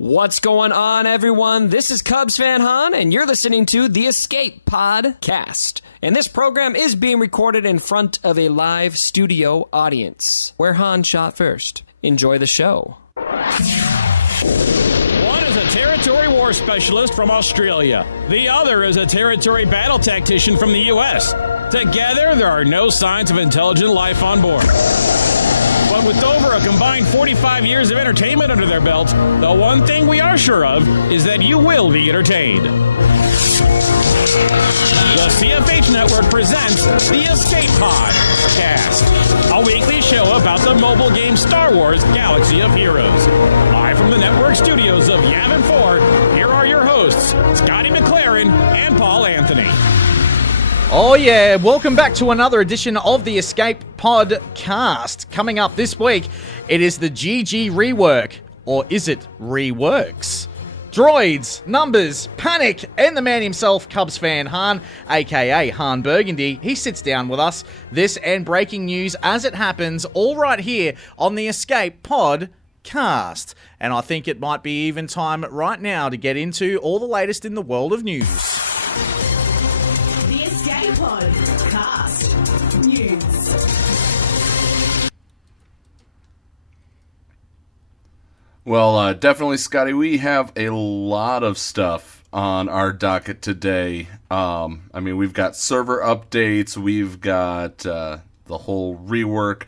What's going on, everyone? This is CubsFan Han, and you're listening to the Escape Podcast. And this program is being recorded in front of a live studio audience, where Han shot first. Enjoy the show. One is a territory war specialist from Australia. The other is a territory battle tactician from the U.S. Together, there are no signs of intelligent life on board. But with over a combined 45 years of entertainment under their belts, the one thing we are sure of is that you will be entertained. The CFH Network presents the Escape Podcast, a weekly show about the mobile game Star Wars Galaxy of Heroes. Live from the network studios of Yavin 4, here are your hosts, Scotty McLaren and Paul Anthony. Oh yeah, welcome back to another edition of the Escape Podcast. Coming up this week, it is the GG rework, or is it reworks? Droids, numbers, panic, and the man himself, CubsFan Han, aka Han Burgundy. He sits down with us, this and breaking news as it happens, all right here on the Escape Podcast. And I think it might be even time right now to get into all the latest in the world of news. Well, definitely, Scotty, we have a lot of stuff on our docket today. We've got server updates, we've got the whole rework.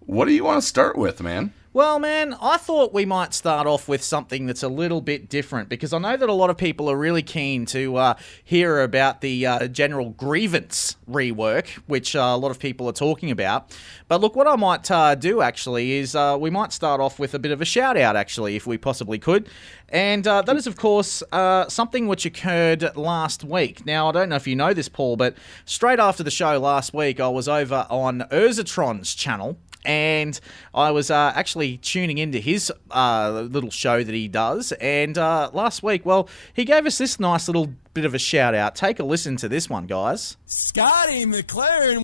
What do you want to start with, man? Well, man, I thought we might start off with something that's a little bit different, because I know that a lot of people are really keen to hear about the General Grievance rework, which a lot of people are talking about. But look, what I might do, actually, is we might start off with a bit of a shout-out, actually, if we possibly could. And that is, of course, something which occurred last week. Now, I don't know if you know this, Paul, but straight after the show last week, I was over on Urzatron's channel, and I was actually tuning into his little show that he does. And last week, well, he gave us this nice little bit of a shout-out. Take a listen to this one, guys. Scotty McLaren,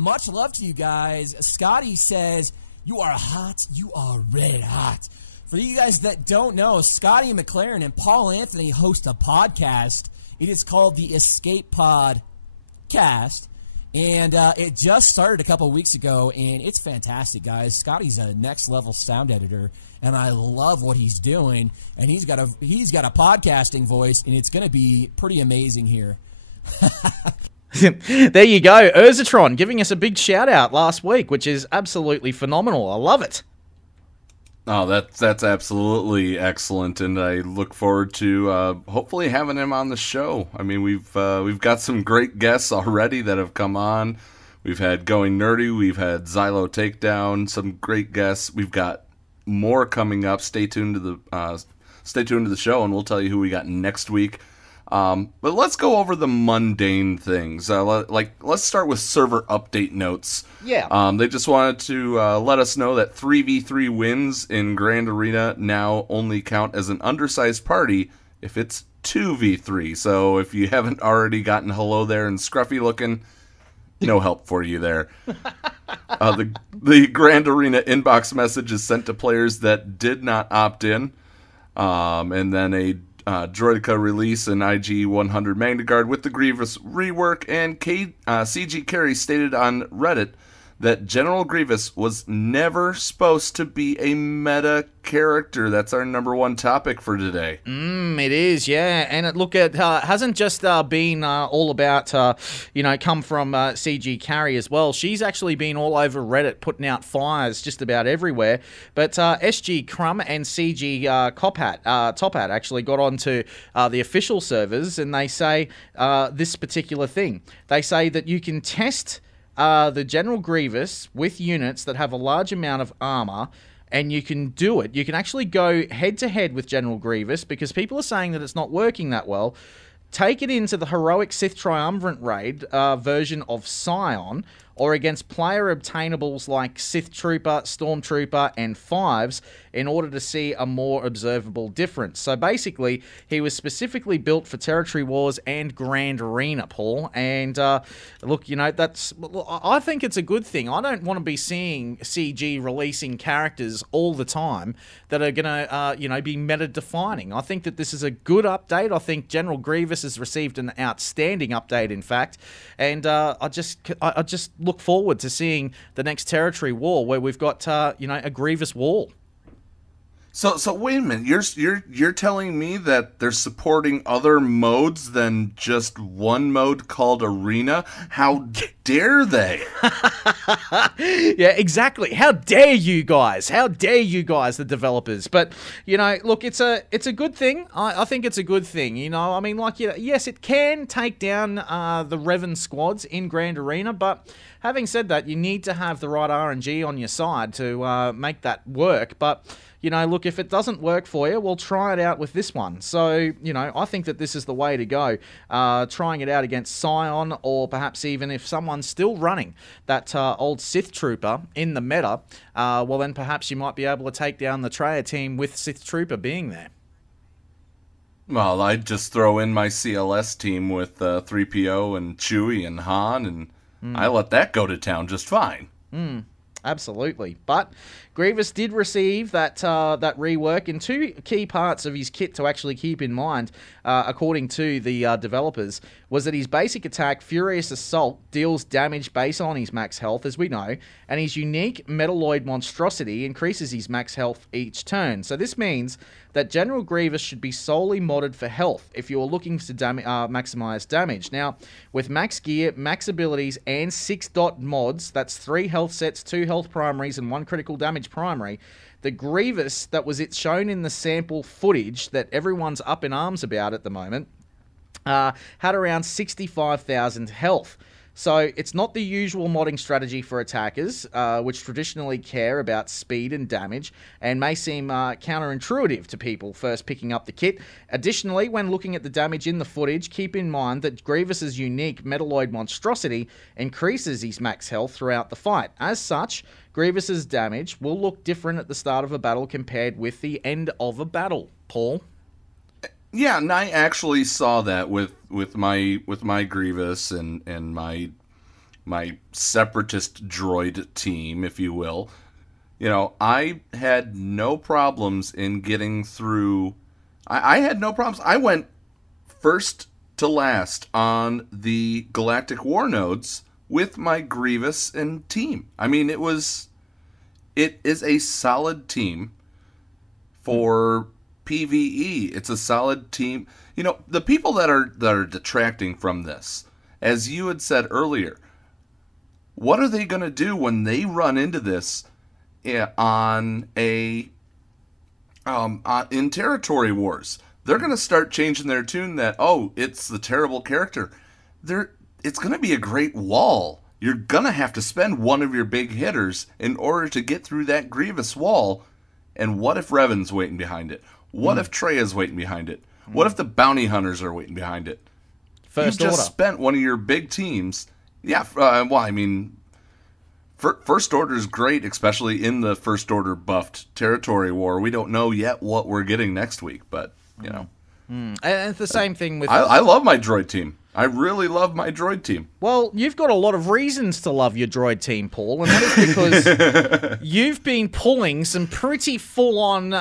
much love to you guys. Scotty says, "You are hot. You are red hot." For you guys that don't know, Scotty McLaren and Paul Anthony host a podcast. It is called the Escape Podcast. And it just started a couple of weeks ago, and it's fantastic, guys. Scotty's a next-level sound editor, and I love what he's doing. And he's got a podcasting voice, and it's going to be pretty amazing here. There you go, Urzatron giving us a big shout-out last week, which is absolutely phenomenal. I love it. Oh, that's absolutely excellent, and I look forward to hopefully having him on the show. I mean, we've got some great guests already that have come on. We've had Going Nerdy, we've had Xylo Takedown, some great guests. We've got more coming up. Stay tuned to the show, and we'll tell you who we got next week. But let's go over the mundane things. Let's start with server update notes. Yeah. They just wanted to let us know that 3v3 wins in Grand Arena now only count as an undersized party if it's 2v3. So if you haven't already gotten hello there and scruffy looking, no help for you there. The Grand Arena inbox message is sent to players that did not opt in. And then a Droideka release and IG 100 Magna Guard with the Grievous rework, and CG Carey stated on Reddit that General Grievous was never supposed to be a meta character. That's our number one topic for today. It is, yeah. And it hasn't just been all about, come from CG Carey as well. She's actually been all over Reddit putting out fires just about everywhere. But SG Crumb and CG Top Hat actually got onto the official servers, and they say this particular thing. They say that you can test the General Grievous with units that have a large amount of armor, and you can do it. You can actually go head-to-head with General Grievous, because people are saying that it's not working that well. Take it into the Heroic Sith Triumvirate raid version of Scion, or against player obtainables like Sith Trooper, Stormtrooper, and Fives, in order to see a more observable difference. So basically, he was specifically built for Territory Wars and Grand Arena, Paul. And look, I think it's a good thing. I don't want to be seeing CG releasing characters all the time that are going to, be meta-defining. I think that this is a good update. I think General Grievous has received an outstanding update, in fact. And I just look forward to seeing the next Territory War where we've got, a Grievous wall. So wait a minute. You're telling me that they're supporting other modes than just one mode called Arena? How dare they? Yeah, exactly. How dare you guys? How dare you guys, the developers? But look, it's a good thing. I think it's a good thing. Yes, it can take down the Revan squads in Grand Arena, but having said that, you need to have the right RNG on your side to make that work. But look, if it doesn't work for you, we'll try it out with this one. So, I think that this is the way to go. Trying it out against Scion, or perhaps even if someone's still running that old Sith Trooper in the meta, well then perhaps you might be able to take down the Traya team with Sith Trooper being there. Well, I'd just throw in my CLS team with 3PO and Chewie and Han, and I let that go to town just fine. Absolutely. But Grievous did receive that rework, and two key parts of his kit to actually keep in mind, according to the developers, was that his basic attack, Furious Assault, deals damage based on his max health, as we know, and his unique Metalloid Monstrosity increases his max health each turn. So this means that General Grievous should be solely modded for health if you are looking to maximize damage. Now, with max gear, max abilities, and 6-dot mods, that's 3 health sets, 2 health primaries, and 1 critical damage primary, the Grievous that was shown in the sample footage that everyone's up in arms about at the moment had around 65,000 health. So it's not the usual modding strategy for attackers, which traditionally care about speed and damage, and may seem counterintuitive to people first picking up the kit. Additionally, when looking at the damage in the footage, keep in mind that Grievous's unique Metalloid Monstrosity increases his max health throughout the fight. As such, Grievous's damage will look different at the start of a battle compared with the end of a battle. Paul? Yeah, and I actually saw that with my Grievous and my separatist droid team, if you will. I had no problems in getting through. I had no problems. I went first to last on the Galactic War nodes with my Grievous and team. I mean, it is a solid team for PvE. It's a solid team. The people that are detracting from this, as you had said earlier, what are they going to do when they run into this in Territory Wars? They're going to start changing their tune that, it's the terrible character. It's going to be a great wall. You're going to have to spend one of your big hitters in order to get through that Grievous wall. And what if Revan's waiting behind it? What if Treya's waiting behind it? What if the bounty hunters are waiting behind it? First you just order. Spent one of your big teams. Yeah, First Order is great, especially in the First Order buffed Territory War. We don't know yet what we're getting next week, but, And it's the same thing with... I love my droid team. I really love my droid team. Well, you've got a lot of reasons to love your droid team, Paul, and that is because you've been pulling some pretty full-on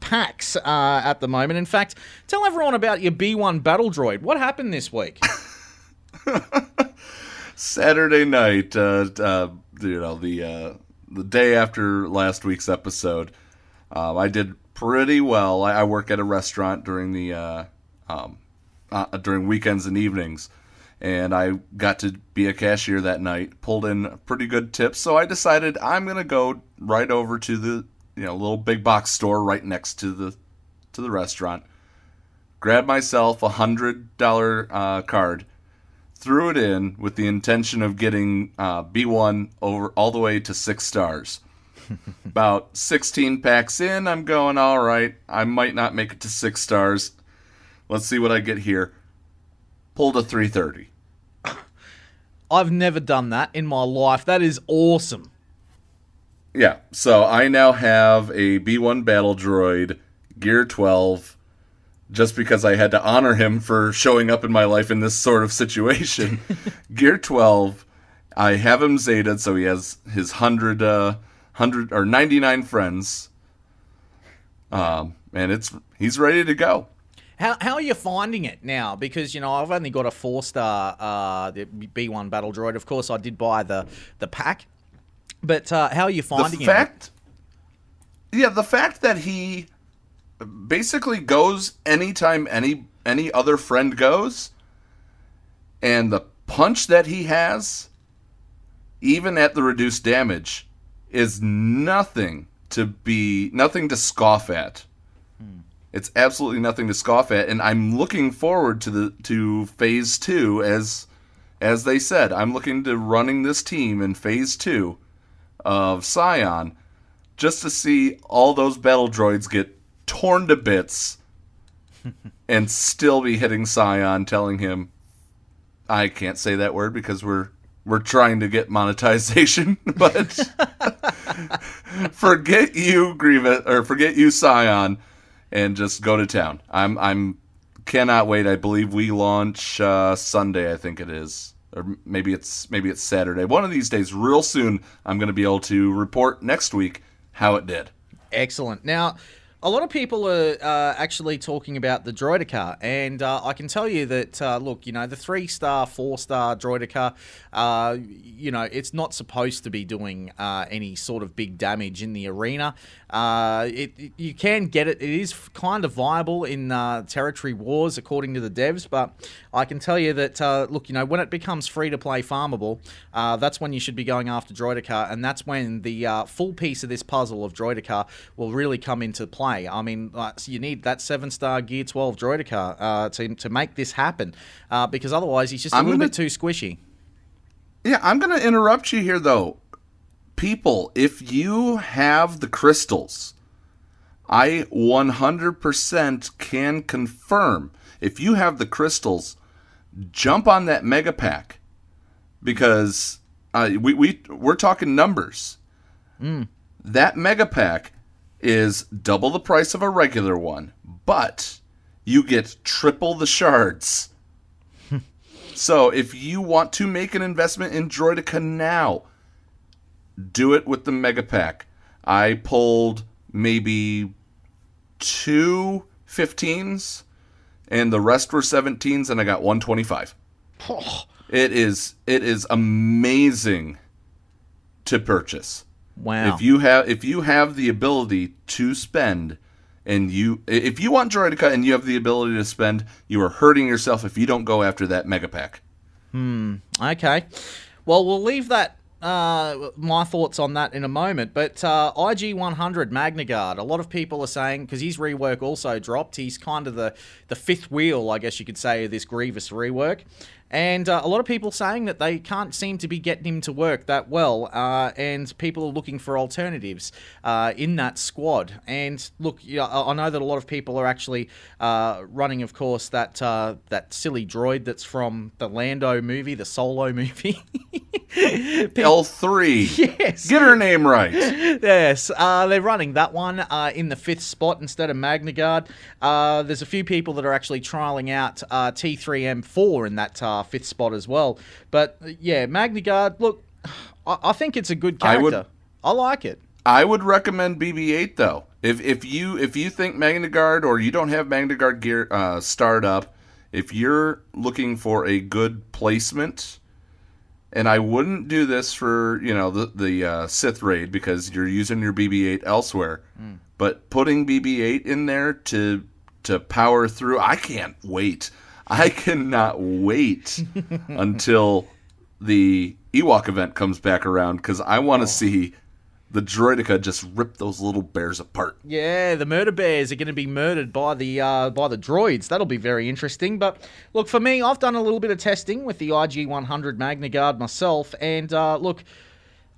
packs at the moment. In fact, tell everyone about your B1 battle droid. What happened this week? Saturday night, the day after last week's episode, I did pretty well. I work at a restaurant during during weekends and evenings, and I got to be a cashier that night. Pulled in pretty good tips, so I decided I'm gonna go right over to the little big box store right next to the restaurant. Grabbed myself $100 card, threw it in with the intention of getting B1 over all the way to 6 stars. About 16 packs in, I'm going, all right, I might not make it to 6 stars. Let's see what I get here. Pulled a 330. I've never done that in my life. That is awesome. Yeah, so I now have a B1 battle droid, Gear 12, just because I had to honor him for showing up in my life in this sort of situation. Gear 12, I have him Zeta'd, so he has his 100 or 99 friends, and he's ready to go. How are you finding it now? Because, I've only got a 4-star the B1 battle droid. Of course, I did buy the pack. But how are you finding it? Yeah, the fact that he basically goes anytime any other friend goes, and the punch that he has, even at the reduced damage, is nothing to scoff at. It's absolutely nothing to scoff at, and I'm looking forward to Phase 2, as they said. I'm looking to running this team in Phase 2 of Scion, just to see all those battle droids get torn to bits and still be hitting Scion, telling him, I can't say that word because we're trying to get monetization, but forget you, Grievous, or forget you, Scion, and just go to town. I'm cannot wait. I believe we launch Sunday, I think it is. Or maybe it's Saturday. One of these days, real soon, I'm going to be able to report next week how it did. Excellent. Now, a lot of people are actually talking about the Droideka, and I can tell you that, look, the 3-star, 4-star Droideka, it's not supposed to be doing any sort of big damage in the arena. You can get it. It is kind of viable in territory wars, according to the devs, but I can tell you that, look, when it becomes free-to-play farmable, that's when you should be going after Droideka, and that's when the full piece of this puzzle of Droideka will really come into play. I mean, so you need that 7-star Gear 12 Droideka to make this happen, because otherwise he's just a little bit too squishy. Yeah, I'm going to interrupt you here, though. People, if you have the crystals, I 100% can confirm, if you have the crystals, jump on that mega pack, because we're talking numbers. That mega pack is double the price of a regular one, but you get triple the shards. So if you want to make an investment in Droideka now, do it with the mega pack. I pulled maybe 2 15s, and the rest were 17s, and I got 125. It is amazing to purchase. Wow. If you have the ability to spend, and if you want Droideka and you have the ability to spend, you are hurting yourself if you don't go after that mega pack. Okay. Well, we'll leave that my thoughts on that in a moment, but IG-100 Magnagard, a lot of people are saying, because his rework also dropped, he's kind of the fifth wheel, I guess you could say, of this Grievous rework. And a lot of people saying that they can't seem to be getting him to work that well, and people are looking for alternatives in that squad. And look, I know that a lot of people are actually running, of course, that silly droid that's from the Lando movie, the Solo movie. L3. Yes. Get her name right. Yes. They're running that one in the 5th spot instead of Magnagard. There's a few people that are actually trialing out T3M4 in that 5th spot as well. But yeah, Magnagard, look, I think it's a good character. I like it. I would recommend BB-8 though. If you think Magnagard, or you don't have Magnagard gear starred up, if you're looking for a good placement, and I wouldn't do this for the Sith raid because you're using your BB-8 elsewhere, but putting BB-8 in there to power through, I can't wait. I cannot wait until the Ewok event comes back around, because I want to see the Droideka just rip those little bears apart. Yeah, the murder bears are going to be murdered by the droids. That'll be very interesting. But look, for me, I've done a little bit of testing with the IG-100 Magnagard myself, and look,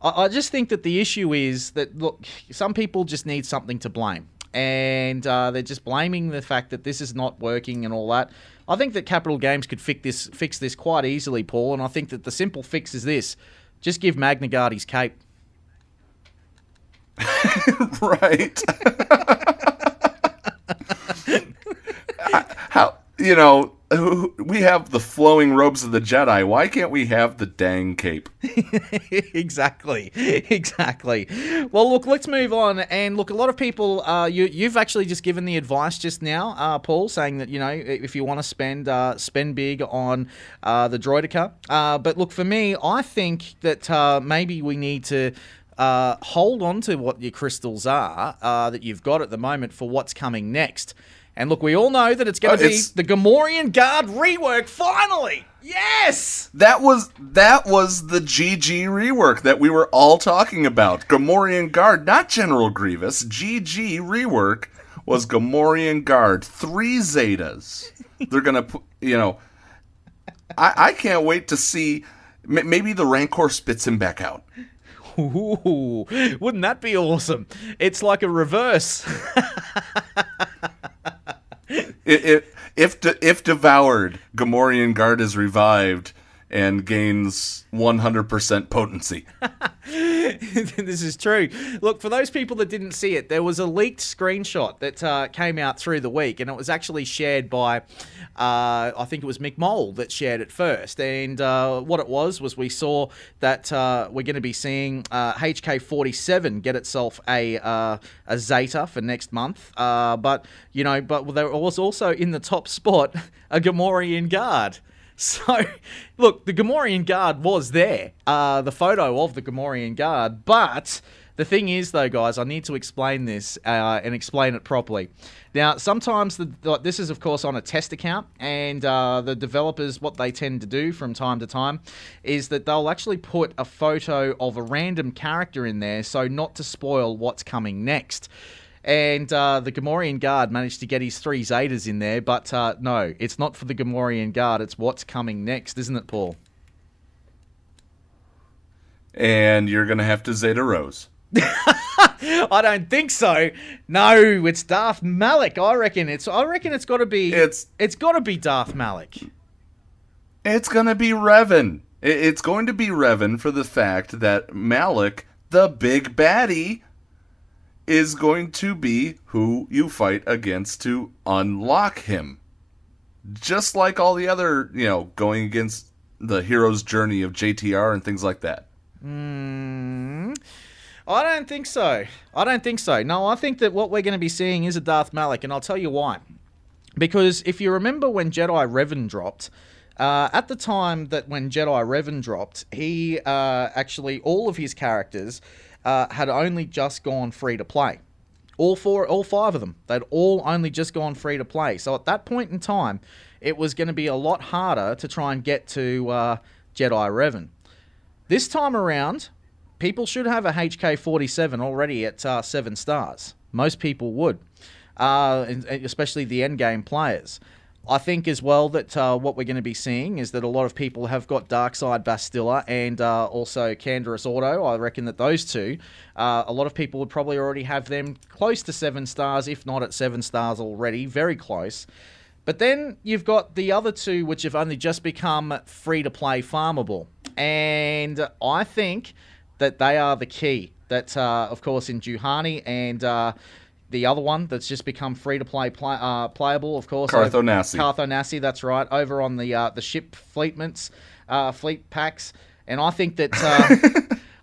I just think that the issue is that, look, some people just need something to blame. And they're just blaming the fact that this is not working and all that. I think that Capital Games could fix this quite easily, Paul, and I think that the simple fix is this. Just give Magnagard his cape. Right. How, you know, we have the flowing robes of the Jedi. Why can't we have the dang cape? Exactly. Well, look, let's move on. And look, a lot of people, you've actually just given the advice just now, Paul, saying that, you know, if you want to spend big on the Droideka. But look, for me, I think that maybe we need to hold on to what your crystals are that you've got at the moment for what's coming next. And look, we all know that it's going to be the Gamorrean Guard rework, finally! Yes! That was the GG rework that we were all talking about. Gamorrean Guard, not General Grievous. GG rework was Gamorrean Guard. 3 Zetas. They're going to put, you know... I can't wait to see... Maybe the Rancor spits him back out. Ooh, wouldn't that be awesome? It's like a reverse. If devoured, Gamorrean Guard is revived and gains 100% potency. This is true. Look, for those people that didn't see it, there was a leaked screenshot that came out through the week, and it was actually shared by, I think it was Mick Mole that shared it first. And what it was we saw that we're going to be seeing HK47 get itself a Zeta for next month. But there was also in the top spot a Gamorrean Guard. So, look, the Gamorrean Guard was there, the photo of the Gamorrean Guard, but the thing is, though, guys, I need to explain this and explain it properly. Now, sometimes this is, of course, on a test account, and the developers, what they tend to do from time to time is that they'll actually put a photo of a random character in there so not to spoil what's coming next. And the Gamorrean Guard managed to get his 3 Zetas in there, but no, it's not for the Gamorrean Guard, it's what's coming next, isn't it, Paul? And you're going to have to Zeta Rose. I don't think so. No, it's Darth Malak. I reckon it's got to be... It's got to be Darth Malak. It's going to be Revan. It's going to be Revan for the fact that Malak, the big baddie, is going to be who you fight against to unlock him. Just like all the other, going against the hero's journey of JTR and things like that. I don't think so. No, I think that what we're going to be seeing is a Darth Malak, and I'll tell you why. Because if you remember when Jedi Revan dropped, at the time that when Jedi Revan dropped, he actually, all of his characters had only just gone free to play. All 5 of them. They'd all only just gone free to play. So at that point in time, it was going to be a lot harder to try and get to Jedi Revan. This time around, people should have a HK47 already at 7 stars. Most people would, especially the endgame players. I think as well that what we're going to be seeing is that a lot of people have got Darkside Bastilla and also Canderous Auto. I reckon that those two, a lot of people would probably already have them close to 7 stars, if not at 7 stars already, very close. But then you've got the other 2 which have only just become free-to-play farmable. And I think that they are the key. That, of course, in Juhani and... the other one that's just become free-to-play playable, of course. Cartho Nassi. Cartho Nassi, that's right. Over on the ship fleet packs. And I think that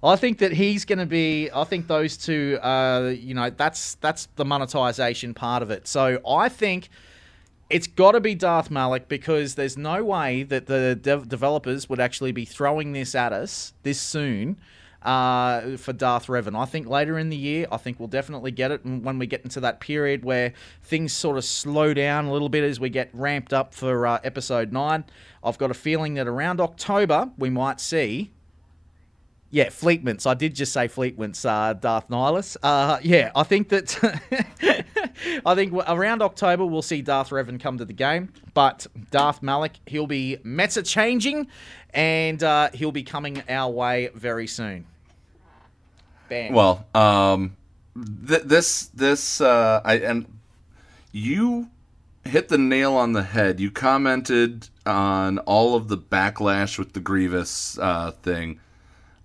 I think that he's going to be... I think those 2, that's the monetization part of it. So I think it's got to be Darth Malak, because there's no way that the developers would actually be throwing this at us this soon for Darth Revan. I think later in the year, I think we'll definitely get it when we get into that period where things sort of slow down a little bit as we get ramped up for Episode 9. I've got a feeling that around October, we might see... Yeah, Fleetments. I did just say Fleetments, Darth Nihilus. I think that... I think around October, we'll see Darth Revan come to the game. But Darth Malak, he'll be meta-changing, and he'll be coming our way very soon. Bam. Well, and you hit the nail on the head. You commented on all of the backlash with the Grievous thing.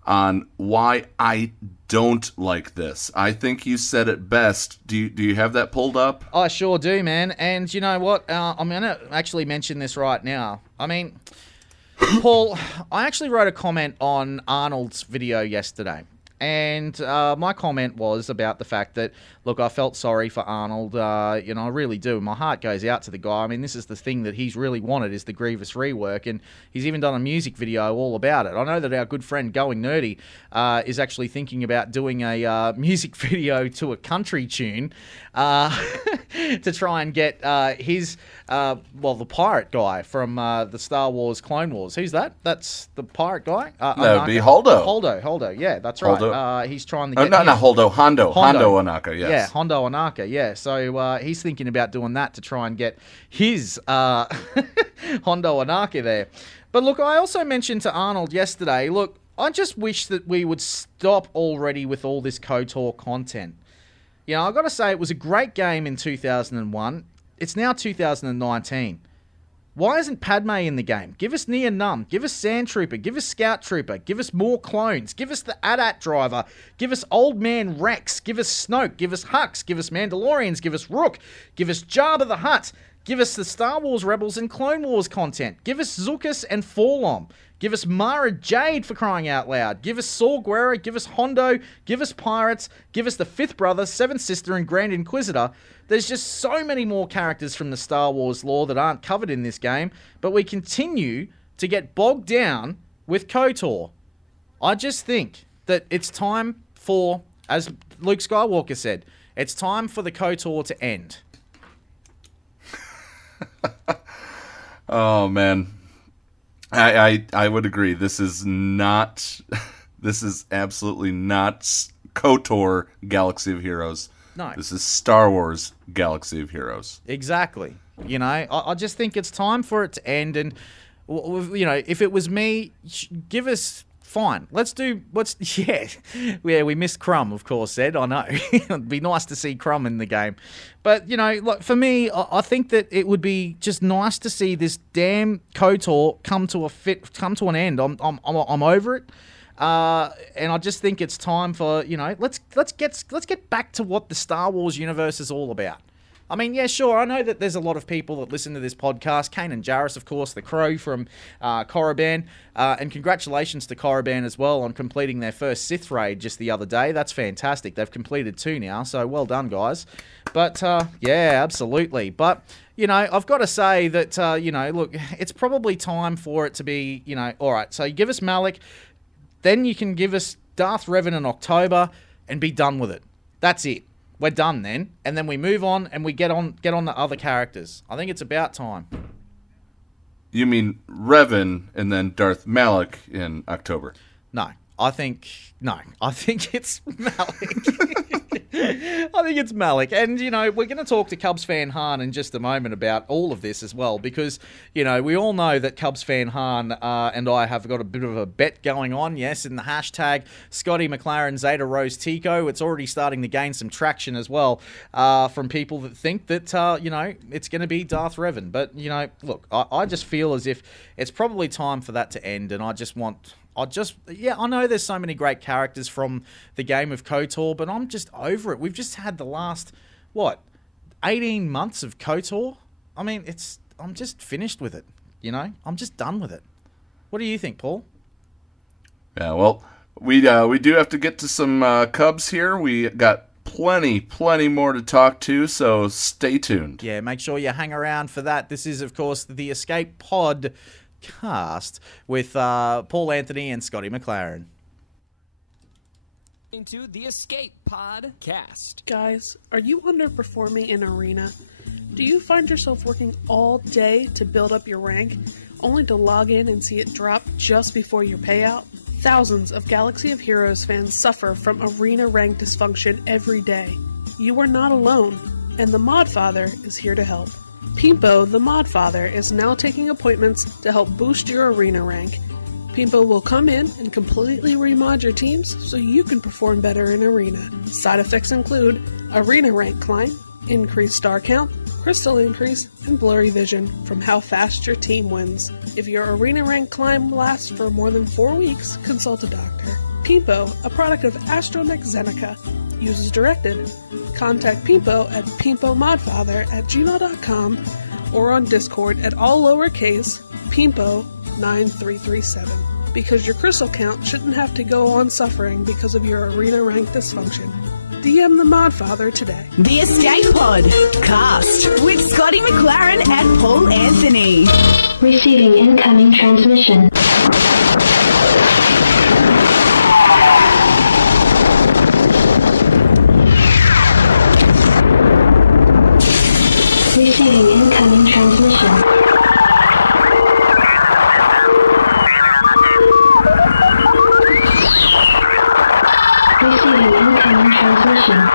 on why I don't like this. I think you said it best. Do you have that pulled up? I sure do, man. And you know what? I'm going to actually mention this right now. I mean, Paul, I actually wrote a comment on Arnold's video yesterday. And my comment was about the fact that, look, I felt sorry for Arnold. You know, I really do. My heart goes out to the guy. I mean, this is the thing that he's really wanted, is the Grievous rework. And he's even done a music video all about it. I know that our good friend Going Nerdy is actually thinking about doing a music video to a country tune to try and get his, the pirate guy from the Star Wars Clone Wars. Who's that? That's the pirate guy? That would be Holdo. Holdo, yeah, that's right. He's trying to get... not Holdo, Hondo Ohnaka, yes. Yeah, Hondo Ohnaka, yeah. So he's thinking about doing that to try and get his Hondo Ohnaka there. But look, I also mentioned to Arnold yesterday, look, I just wish that we would stop already with all this KOTOR content. You know, I've got to say, it was a great game in 2001. It's now 2019. Why isn't Padme in the game? Give us Nien Nunb. Give us Sand Trooper. Give us Scout Trooper. Give us more clones. Give us the AT-AT driver. Give us Old Man Rex. Give us Snoke. Give us Hux. Give us Mandalorians. Give us Rook. Give us Jabba the Hutt. Give us the Star Wars Rebels and Clone Wars content. Give us Zuckuss and Forlom. Give us Mara Jade, for crying out loud. Give us Saw Gerrera. Give us Hondo. Give us Pirates. Give us the Fifth Brother, Seventh Sister, and Grand Inquisitor. There's just so many more characters from the Star Wars lore that aren't covered in this game, but we continue to get bogged down with KOTOR. I just think that it's time for, as Luke Skywalker said, it's time for the KOTOR to end. Oh, man. I would agree. This is absolutely not KOTOR Galaxy of Heroes. No. This is Star Wars Galaxy of Heroes. Exactly. You know, I just think it's time for it to end. And, you know, if it was me, give us... Fine. Yeah, we missed Crumb, of course, Ed. I know. It'd be nice to see Crumb in the game. But, you know, like for me, I think that it would be just nice to see this damn KOTOR come to an end. I'm over it. And I just think it's time for, you know, let's get back to what the Star Wars universe is all about. I mean, yeah, sure, I know that there's a lot of people that listen to this podcast. Kane and Jarrus, of course, the Crow from Korriban. And congratulations to Korriban as well on completing their first Sith raid just the other day. That's fantastic. They've completed 2 now, so well done, guys. But, yeah, absolutely. But, you know, I've got to say that, you know, look, it's probably time for it to be, you know, all right, so you give us Malak, then you can give us Darth Revan in October and be done with it. That's it. We're done then, and then we move on and we get on the other characters. I think it's about time. You mean Revan and then Darth Malak in October? No, I think it's Malak. I think it's Malak. And, you know, we're going to talk to CubsFan Han in just a moment about all of this as well, because, you know, we all know that CubsFan Han and I have got a bit of a bet going on, yes, in the hashtag Scotty, McLaren, Zeta, Rose, Tico. It's already starting to gain some traction as well from people that think that, you know, it's going to be Darth Revan. But, you know, look, I just feel as if it's probably time for that to end, and I know there's so many great characters from the game of KOTOR, but I'm just over it. We've just had the last, 18 months of KOTOR? I mean, I'm just finished with it, you know? I'm just done with it. What do you think, Paul? Yeah, well, we do have to get to some Cubs here. We got plenty more to talk to, so stay tuned. Yeah, make sure you hang around for that. This is, of course, the Escape Pod cast with Paul Anthony and Scotty McLaren. To the Escape Podcast. Guys, are you underperforming in Arena? Do you find yourself working all day to build up your rank, only to log in and see it drop just before your payout? Thousands of Galaxy of Heroes fans suffer from Arena rank dysfunction every day. You are not alone, and the Modfather is here to help. Pimpo, the Modfather, is now taking appointments to help boost your Arena rank. Pimpo will come in and completely remod your teams so you can perform better in Arena. Side effects include Arena rank climb, increased star count, crystal increase, and blurry vision from how fast your team wins. If your Arena rank climb lasts for more than 4 weeks, consult a doctor. Pimpo, a product of Astronex Zeneca. Use as directed. Contact Pimpo at pimpomodfather@gmail.com or on Discord at all lowercase Pimpo9337. Because your crystal count shouldn't have to go on suffering because of your arena rank dysfunction. DM the Modfather today. The Escape Pod cast with Scotty, McLaren and Paul Anthony. Receiving incoming transmission. Receiving incoming transmission. Receiving incoming transmission.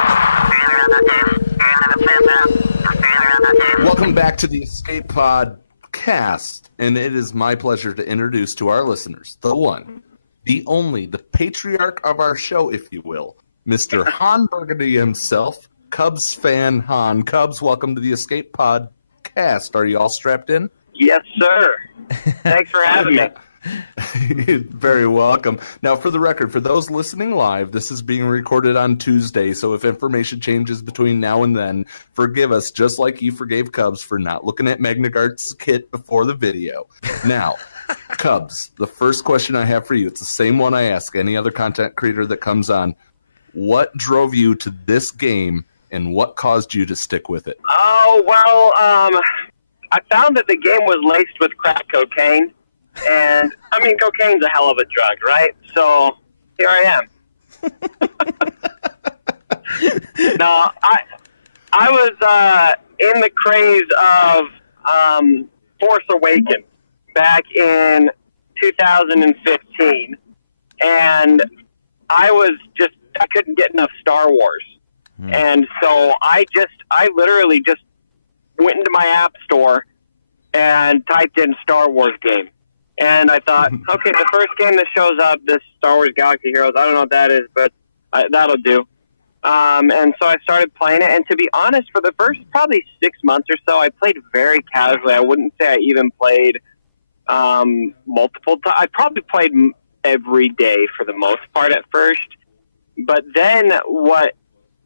Welcome back to the Escape Pod cast, and it is my pleasure to introduce to our listeners the one, the only, the patriarch of our show, if you will, Mr. Han Burgundy himself, CubsFan Han. Cubs, welcome to the Escape Pod cast. Are you all strapped in? Yes, sir. Thanks for having me. You're very welcome. Now, for the record, for those listening live, this is being recorded on Tuesday, so if information changes between now and then, forgive us, just like you forgave Cubs for not looking at Magnagart's kit before the video. Now, Cubs, the first question I have for you, it's the same one I ask any other content creator that comes on. What drove you to this game, and what caused you to stick with it? Oh, well, I found that the game was laced with crack cocaine. And, I mean, cocaine's a hell of a drug, right? So, here I am. No, I was in the craze of Force Awakens back in 2015. And I couldn't get enough Star Wars. And so I literally just went into my app store and typed in Star Wars game. And I thought, okay, the first game that shows up, this Star Wars Galaxy Heroes, I don't know what that is, but that'll do. And so I started playing it. And to be honest, for the first probably 6 months or so, I played very casually. I wouldn't say I even played multiple times. I probably played every day for the most part at first. But then what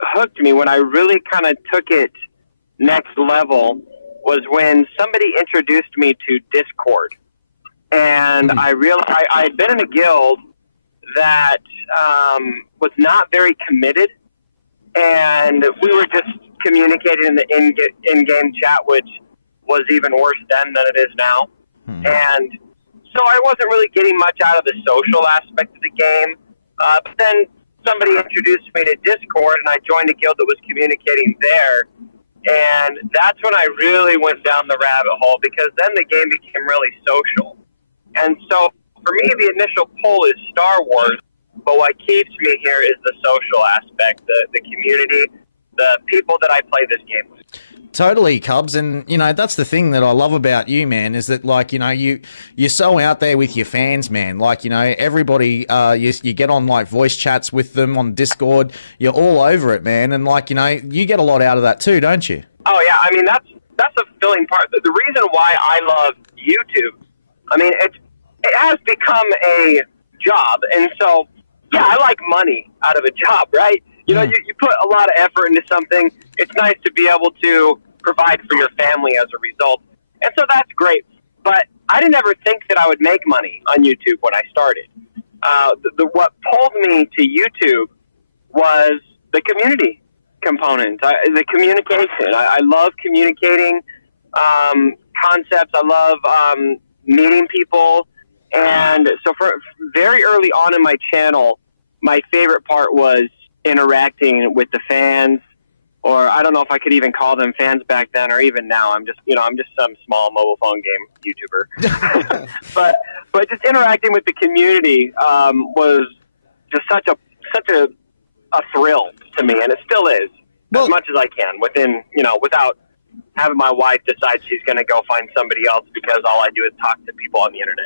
hooked me, when I really kind of took it next level, was when somebody introduced me to Discord. And I realized I had been in a guild that was not very committed, and we were just communicating in the in-game chat, which was even worse then than it is now. And so I wasn't really getting much out of the social aspect of the game. But then somebody introduced me to Discord, and I joined a guild that was communicating there. And that's when I really went down the rabbit hole, because then the game became really social. And so, for me, the initial pull is Star Wars, but what keeps me here is the social aspect, the community, the people that I play this game with. Totally, Cubs, and that's the thing that I love about you, man, is that you're so out there with your fans, man. Everybody, you get on voice chats with them on Discord. You're all over it, man, and you get a lot out of that too, don't you? Oh yeah, I mean that's a fulfilling part. The reason why I love YouTube, I mean it has become a job, and so yeah, I like money out of a job, right? You put a lot of effort into something. It's nice to be able to provide for your family as a result. And so that's great. But I didn't ever think that I would make money on YouTube when I started. What pulled me to YouTube was the community component, the communication. I love communicating concepts. I love meeting people. And so for very early on in my channel, my favorite part was interacting with the fans, or I don't know if I could even call them fans back then, or even now. I'm just some small mobile phone game YouTuber. but just interacting with the community was just such a thrill to me, and it still is, as much as I can, without having my wife decide she's going to go find somebody else because all I do is talk to people on the internet.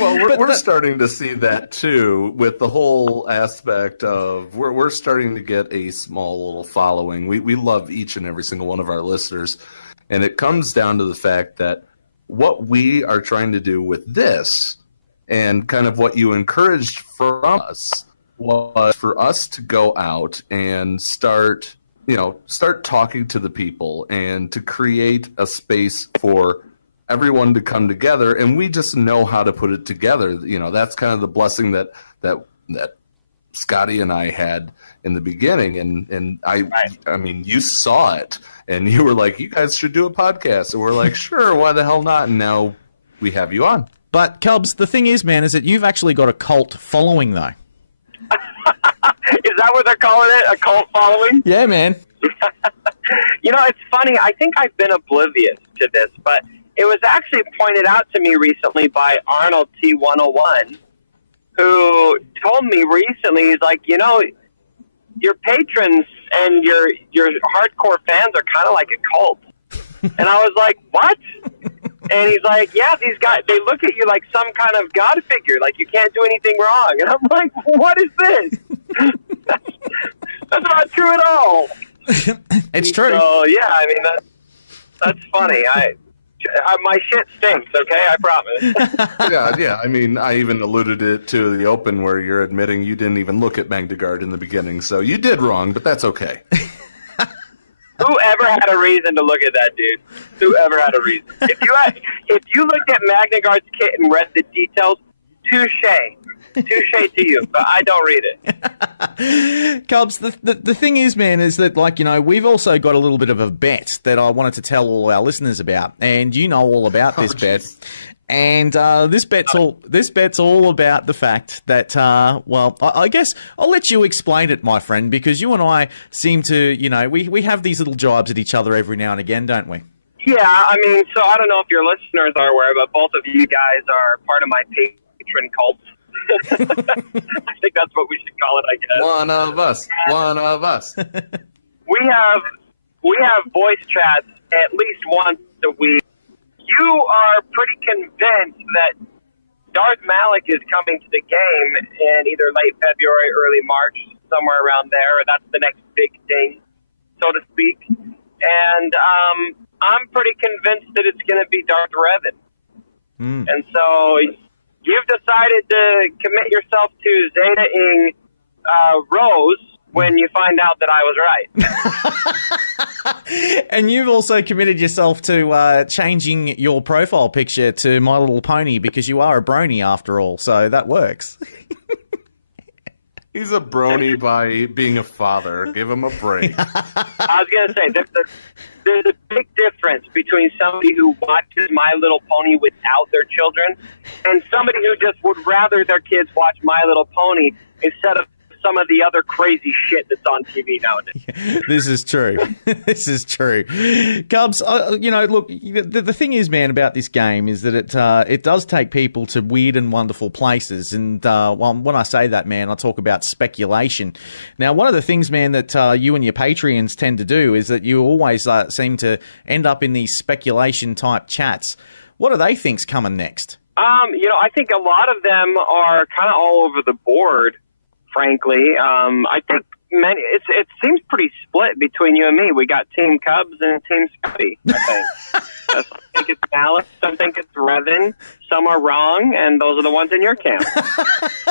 Well, we're starting to see that too, with the whole aspect of we're starting to get a small little following. We love each and every single one of our listeners, and it comes down to the fact that what we are trying to do with this And kind of what you encouraged from us was for us to go out and start talking to the people and to create a space for everyone to come together. And we just know how to put it together. You know, that's kind of the blessing that Scotty and I had in the beginning. And I mean, you saw it and you were like, you guys should do a podcast. And we're like, sure, why the hell not? And now we have you on. But Cubs, the thing is, man, is that you've actually got a cult following, though. Is that what they're calling it? A cult following? Yeah, man. You know, it's funny. I think I've been oblivious to this, but it was actually pointed out to me recently by Arnold T101, who told me recently, he's like, you know, your patrons and your hardcore fans are kind of like a cult. And I was like, what? And he's like, yeah, these guys, they look at you like some kind of God figure, like you can't do anything wrong. And I'm like, what is this? That's not true at all. It's true. So, yeah, I mean, that's funny. My shit stinks, okay? I promise. Yeah. I mean, I even alluded it to the open where you're admitting you didn't even look at Magdegaard in the beginning. So you did wrong, but that's okay. Whoever had a reason to look at that dude? Whoever had a reason? If you looked at Magdegaard's kit and read the details, touche to you, but I don't read it. Cubs, the thing is, man, is that, like, you know, we've also got a little bit of a bet that I wanted to tell all our listeners about, and you know all about this bet. And this bet's all about the fact that, well, I guess I'll let you explain it, my friend, because you and I seem to, you know, we have these little jibes at each other every now and again, don't we? Yeah, I mean, so I don't know if your listeners are aware, but both of you guys are part of my patron cult. I think that's what we should call it, I guess. One of us. We have voice chats at least once a week. You are pretty convinced that Darth Malik is coming to the game in either late February, early March, somewhere around there. That's the next big thing, so to speak. And I'm pretty convinced that it's going to be Darth Revan. And so you've decided to commit yourself to Zeta-ing Rose when you find out that I was right. And you've also committed yourself to changing your profile picture to My Little Pony because you are a brony after all, so that works. He's a brony by being a father. Give him a break. I was going to say, there's a big difference between somebody who watches My Little Pony without their children and somebody who just would rather their kids watch My Little Pony instead of some of the other crazy shit that's on TV nowadays. This is true. This is true. Cubs, you know, look, the thing is, man, about this game is that it does take people to weird and wonderful places. And when I say that, man, I talk about speculation. Now, one of the things, man, that you and your Patreons tend to do is that you always seem to end up in these speculation-type chats. What do they think's coming next? You know, I think a lot of them are kind of all over the board. Frankly, I think it seems pretty split between you and me. We got Team Cubs and Team Scotty, I think. I think it's Alex. I think it's Revan. Some are wrong, and those are the ones in your camp.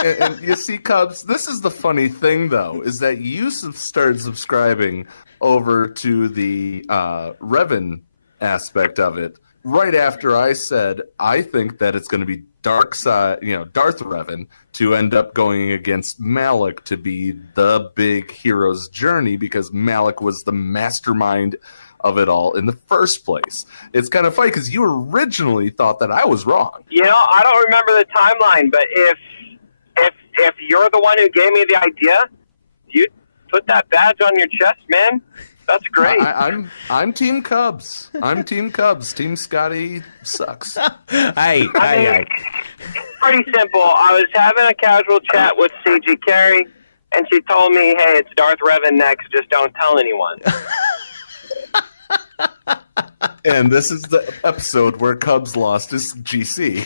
and you see, Cubs, this is the funny thing, though, is that you started subscribing over to the Revan aspect of it right after I said I think that it's going to be Darth Revan to end up going against Malik to be the big hero's journey because Malik was the mastermind of it all in the first place. It's kind of funny because you originally thought that I was wrong. You know, I don't remember the timeline, but if you're the one who gave me the idea, you put that badge on your chest, man. That's great. I'm Team Cubs. I'm Team Cubs. Team Scotty sucks. Hey. Pretty simple. I was having a casual chat with CG Carey, and she told me, hey, it's Darth Revan next. Just don't tell anyone. And this is the episode where Cubs lost his GC.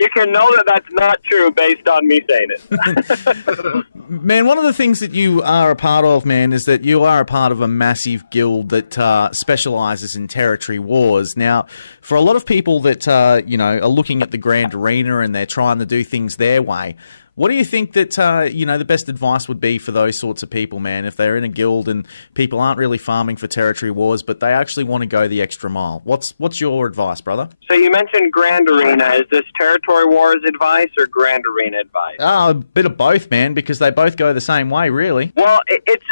You can know that that's not true based on me saying it. Man, one of the things that you are a part of, man, is that you are a part of a massive guild that specializes in territory wars. Now, for a lot of people that, are looking at the Grand Arena and they're trying to do things their way, what do you think that, the best advice would be for those sorts of people, man, if they're in a guild and people aren't really farming for territory wars, but they actually want to go the extra mile? What's your advice, brother? So you mentioned Grand Arena. Is this territory wars advice or Grand Arena advice? A bit of both, man, because they both go the same way, really. Well, it's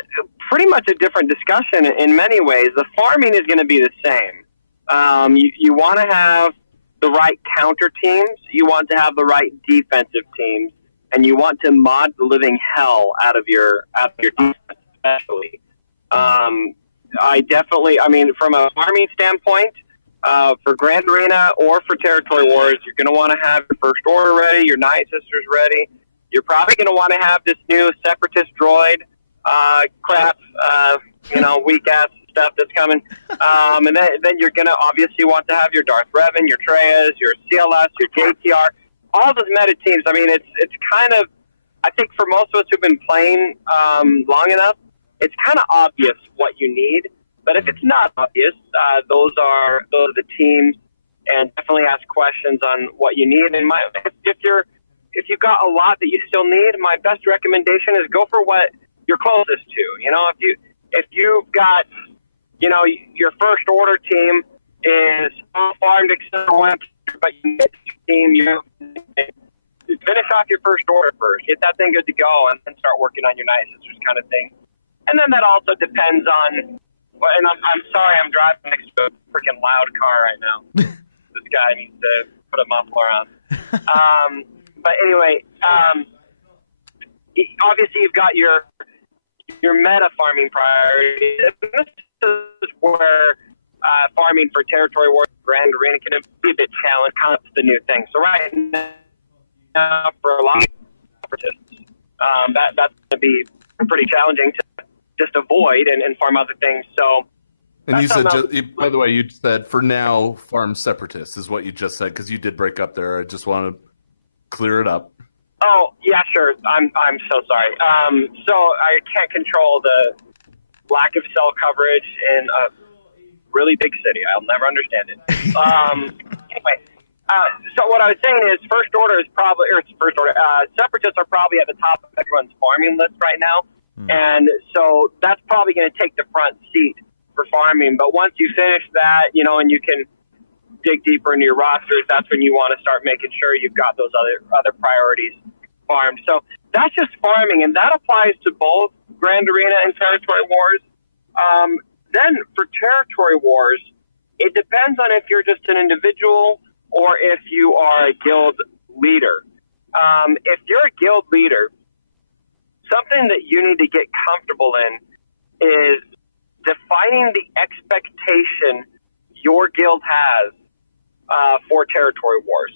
pretty much a different discussion in many ways. The farming is going to be the same. You want to have the right counter teams. You want to have the right defensive teams. And you want to mod the living hell out of your defense, especially. From a farming standpoint, for Grand Arena or for Territory Wars, you're going to want to have your First Order ready, your Night Sisters ready. You're probably going to want to have this new Separatist droid weak-ass stuff that's coming. And then you're going to obviously want to have your Darth Revan, your Treyas, your CLS, your JTR. All those meta teams, I mean, it's kind of, I think for most of us who've been playing long enough, it's kind of obvious what you need. But if it's not obvious, those are the teams, and definitely ask questions on what you need. And if you've got a lot that you still need, my best recommendation is go for what you're closest to. If you've got, your First Order team is all farmed except for one, but you get your team, you finish off your First Order first, get that thing good to go, and then start working on your Night Sisters kind of thing. And then that also depends on, and I'm sorry I'm driving next to a freaking loud car right now. This guy needs to put a muffler on. But anyway, obviously you've got your meta farming priorities. This is where farming for Territory Wars Grand Arena can be a bit challenged. Kind of the new thing. So right now, for a lot of separatists, that's going to be pretty challenging to just avoid and farm other things. So, and you said, by the way, you said for now farm separatists is what you just said, because you did break up there. I just want to clear it up. Oh yeah, sure. I'm so sorry. So I can't control the lack of cell coverage in a really big city. I'll never understand it. Anyway, so what I was saying is First Order is probably, or First Order, Separatists are probably at the top of everyone's farming list right now. And so that's probably going to take the front seat for farming. But once you finish that, and you can dig deeper into your rosters, that's when you want to start making sure you've got those other priorities farmed. So that's just farming, and that applies to both Grand Arena and Territory Wars. Then for Territory Wars, it depends on if you're just an individual or if you are a guild leader. If you're a guild leader, something that you need to get comfortable in is defining the expectation your guild has for Territory Wars.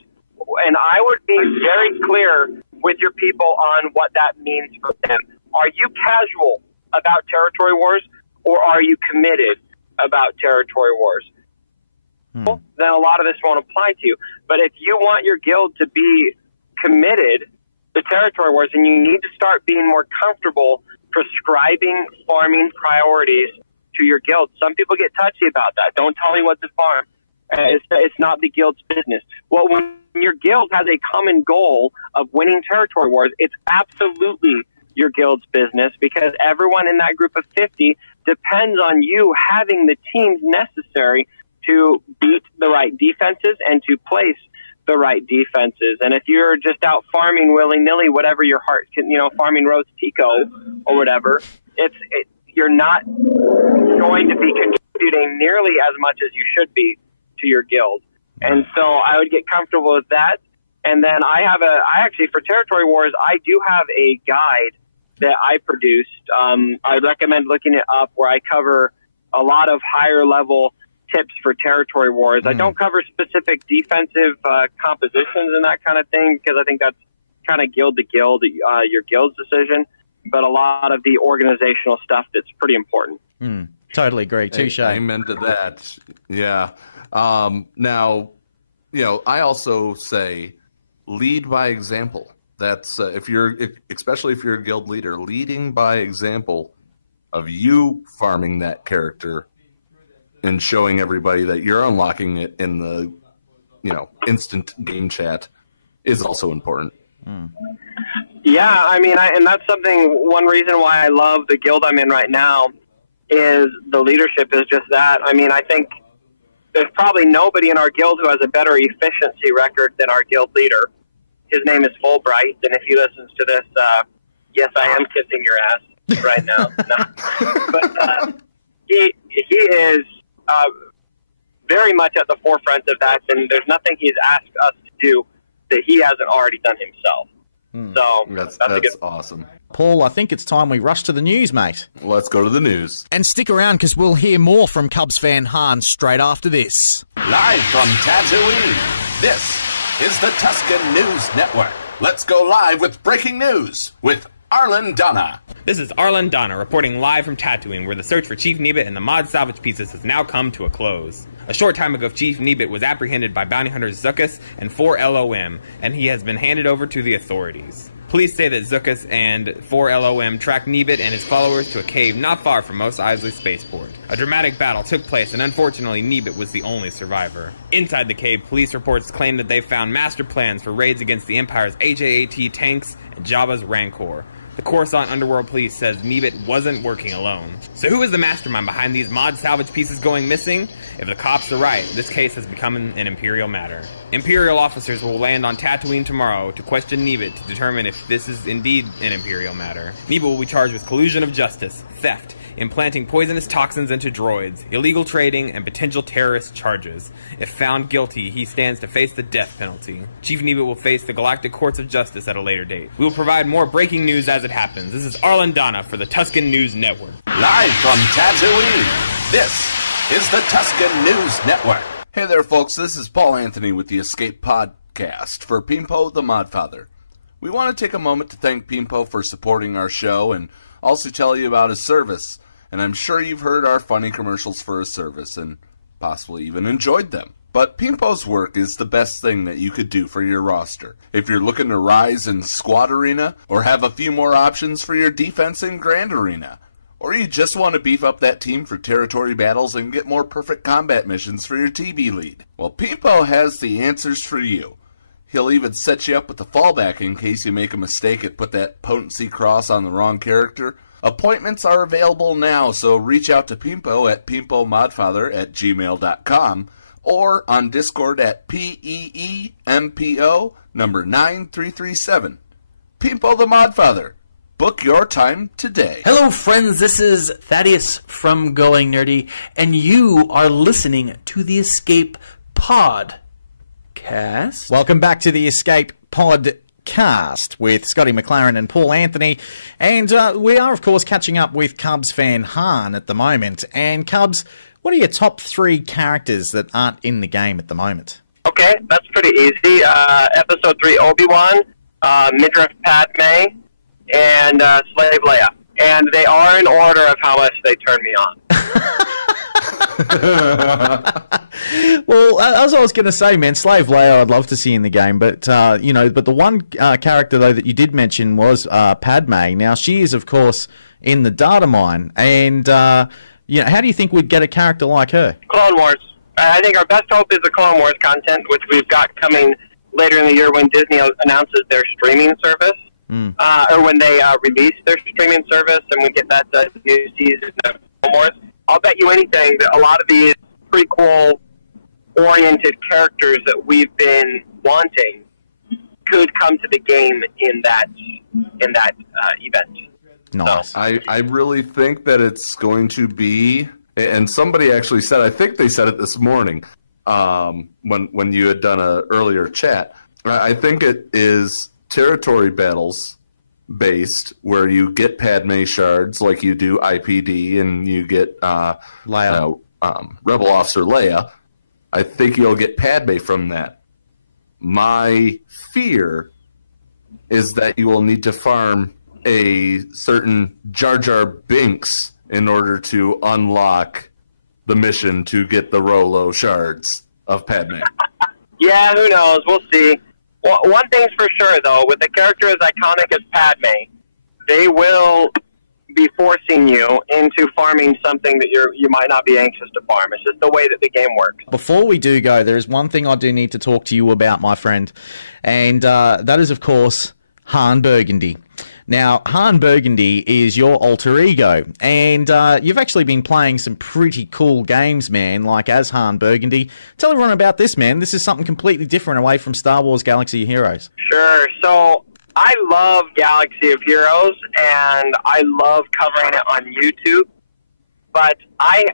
And I would be very clear with your people on what that means for them. Are you casual about Territory Wars, or are you committed about Territory Wars? Then a lot of this won't apply to you. But if you want your guild to be committed to Territory Wars, then you need to start being more comfortable prescribing farming priorities to your guild. Some people get touchy about that. Don't tell me what to farm. It's not the guild's business. Well, when your guild has a common goal of winning Territory Wars, it's absolutely your guild's business, because everyone in that group of 50 depends on you having the teams necessary to beat the right defenses and to place the right defenses. And if you're just out farming willy-nilly, whatever your heart can, farming roast Tico or whatever, you're not going to be contributing nearly as much as you should be to your guild. And so I would get comfortable with that. And then I actually, for Territory Wars, I do have a guide that I produced. I recommend looking it up, where I cover a lot of higher level tips for Territory Wars. I don't cover specific defensive compositions and that kind of thing, because I think that's kind of guild to guild, your guild's decision. But a lot of the organizational stuff that's pretty important. Totally agree. Touche. Amen to that. Yeah. Now, I also say lead by example. That's especially if you're a guild leader, leading by example of you farming that character and showing everybody that you're unlocking it in the, instant game chat is also important. Yeah, I mean, and that's one reason why I love the guild I'm in right now is the leadership is just that. I mean, I think there's probably nobody in our guild who has a better efficiency record than our guild leader. His name is Fulbright, and if he listens to this, yes, I am kissing your ass right now. No. But he is very much at the forefront of that, and there's nothing he's asked us to do that he hasn't already done himself. So that's awesome. Paul, I think it's time we rush to the news, mate. Let's go to the news. And stick around because we'll hear more from CubsFan Han straight after this. Live from Tatooine, this is the Tuscan News Network. Let's go live with breaking news with Arlen Donna. This is Arlen Donna reporting live from Tatooine, where the search for Chief Nebit and the mod salvage pieces has now come to a close. A short time ago, Chief Nebit was apprehended by bounty hunters ZWGOH and 4LOM, and he has been handed over to the authorities. Police say that ZWGOH and 4LOM tracked Nebit and his followers to a cave not far from Mos Eisley Spaceport. A dramatic battle took place, and unfortunately, Nebit was the only survivor. Inside the cave, police reports claim that they found master plans for raids against the Empire's HAAT tanks and Jabba's Rancor. The Coruscant Underworld Police says Nebit wasn't working alone. So who is the mastermind behind these mod salvage pieces going missing? If the cops are right, this case has become an Imperial matter. Imperial officers will land on Tatooine tomorrow to question Nebit to determine if this is indeed an Imperial matter. Nebit will be charged with collusion of justice, theft, implanting poisonous toxins into droids, illegal trading, and potential terrorist charges. If found guilty, he stands to face the death penalty. Chief Nebit will face the Galactic Courts of Justice at a later date. We will provide more breaking news as it happens. This is Arlen Donna for the Tuscan News Network. Live from Tatooine, this is the Tuscan News Network. Hey there, folks. This is Paul Anthony with the Escape Podcast for Pimpo the Modfather. We want to take a moment to thank Pimpo for supporting our show and also tell you about his service. And I'm sure you've heard our funny commercials for his service and possibly even enjoyed them. But Pimpo's work is the best thing that you could do for your roster. If you're looking to rise in Squad Arena, or have a few more options for your defense in Grand Arena, or you just want to beef up that team for territory battles and get more perfect combat missions for your TB lead, well, Pimpo has the answers for you. He'll even set you up with a fallback in case you make a mistake and put that potency cross on the wrong character. Appointments are available now, so reach out to Pimpo at pimpomodfather@gmail.com or on Discord at PEEMPO number 9337. Pimpo the Modfather. Book your time today. Hello, friends. This is Thaddeus from Going Nerdy, and you are listening to the Escape Podcast. Welcome back to the Escape Podcast with Scotty, McLaren, and Paul Anthony. And we are, of course, catching up with CubsFan Han at the moment. And Cubs, what are your top 3 characters that aren't in the game at the moment? Okay, that's pretty easy. Episode 3, Obi-Wan, Midriff Padme, and Slave Leia. And they are in order of how much they turn me on. Well, as I was going to say, man, Slave Leia I'd love to see in the game, but but the one character though that you did mention was Padme. Now she is, of course, in the data mine, and how do you think we'd get a character like her? Clone Wars. I think our best hope is the Clone Wars content, which we've got coming later in the year when Disney announces their streaming service, or when they release their streaming service, and we get that new season of Clone Wars. I'll bet you anything that a lot of these prequel-oriented characters that we've been wanting could come to the game in that event. Nice. So. I really think that it's going to be, and somebody actually said, I think they said it this morning when you had done an earlier chat. I think it is territory battles based, where you get Padme shards like you do IPD, and you get Rebel Officer Leia. I think you'll get Padme from that. My fear is that you will need to farm a certain Jar Jar Binks in order to unlock the mission to get the Rolo shards of Padme. Yeah, who knows? We'll see. Well, one thing's for sure, though, with a character as iconic as Padme, they will be forcing you into farming something that you might not be anxious to farm. It's just the way that the game works. Before we do go, there is one thing I do need to talk to you about, my friend, and that is, of course, Han Burgundy. Now, Han Burgundy is your alter ego, and you've actually been playing some pretty cool games, man, like as Han Burgundy. Tell everyone about this, man. This is something completely different away from Star Wars Galaxy of Heroes. Sure. So I love Galaxy of Heroes, and I love covering it on YouTube, but I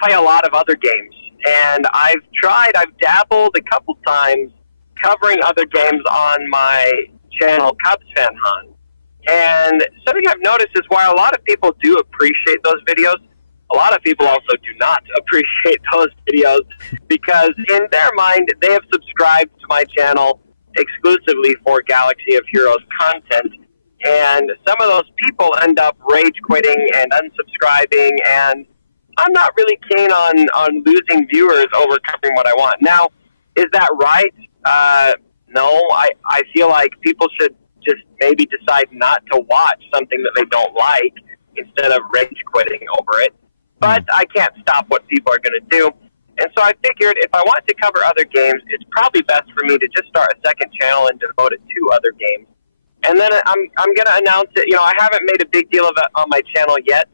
play a lot of other games, and I've dabbled a couple times covering other games on my channel, CubsFan Han. And something I've noticed is while a lot of people do appreciate those videos, a lot of people also do not appreciate those videos because in their mind, they have subscribed to my channel exclusively for Galaxy of Heroes content. And some of those people end up rage quitting and unsubscribing, and I'm not really keen on losing viewers over covering what I want. Now, is that right? No, I feel like people should just maybe decide not to watch something that they don't like instead of rage quitting over it. But I can't stop what people are going to do. And so I figured if I want to cover other games, it's probably best for me to just start a second channel and devote it to other games. And then I'm going to announce it. You know, I haven't made a big deal of it on my channel yet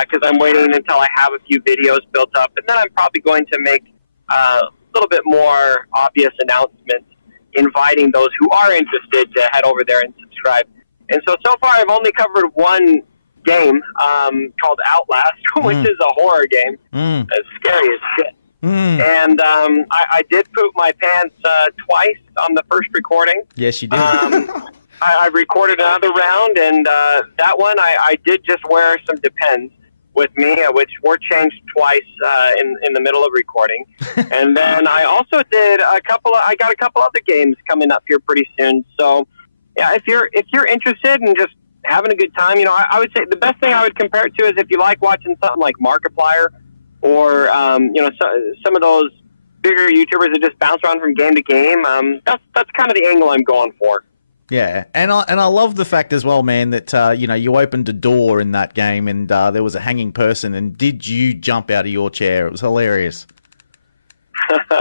because I'm waiting until I have a few videos built up. And then I'm probably going to make a little bit more obvious announcements inviting those who are interested to head over there and subscribe. And so far I've only covered one game called Outlast, which is a horror game. It's scary as shit. And I did poop my pants twice on the first recording. Yes, you did. I recorded another round, and that one I did just wear some Depends with me, which were changed twice in the middle of recording. And then I also did I got a couple other games coming up here pretty soon. So yeah, if you're interested in just having a good time, you know, I would say the best thing I would compare it to is if you like watching something like Markiplier or you know, some of those bigger YouTubers that just bounce around from game to game. That's kind of the angle I'm going for. Yeah, and I love the fact as well, man, that you know, you opened a door in that game and there was a hanging person, and did you jump out of your chair? It was hilarious. I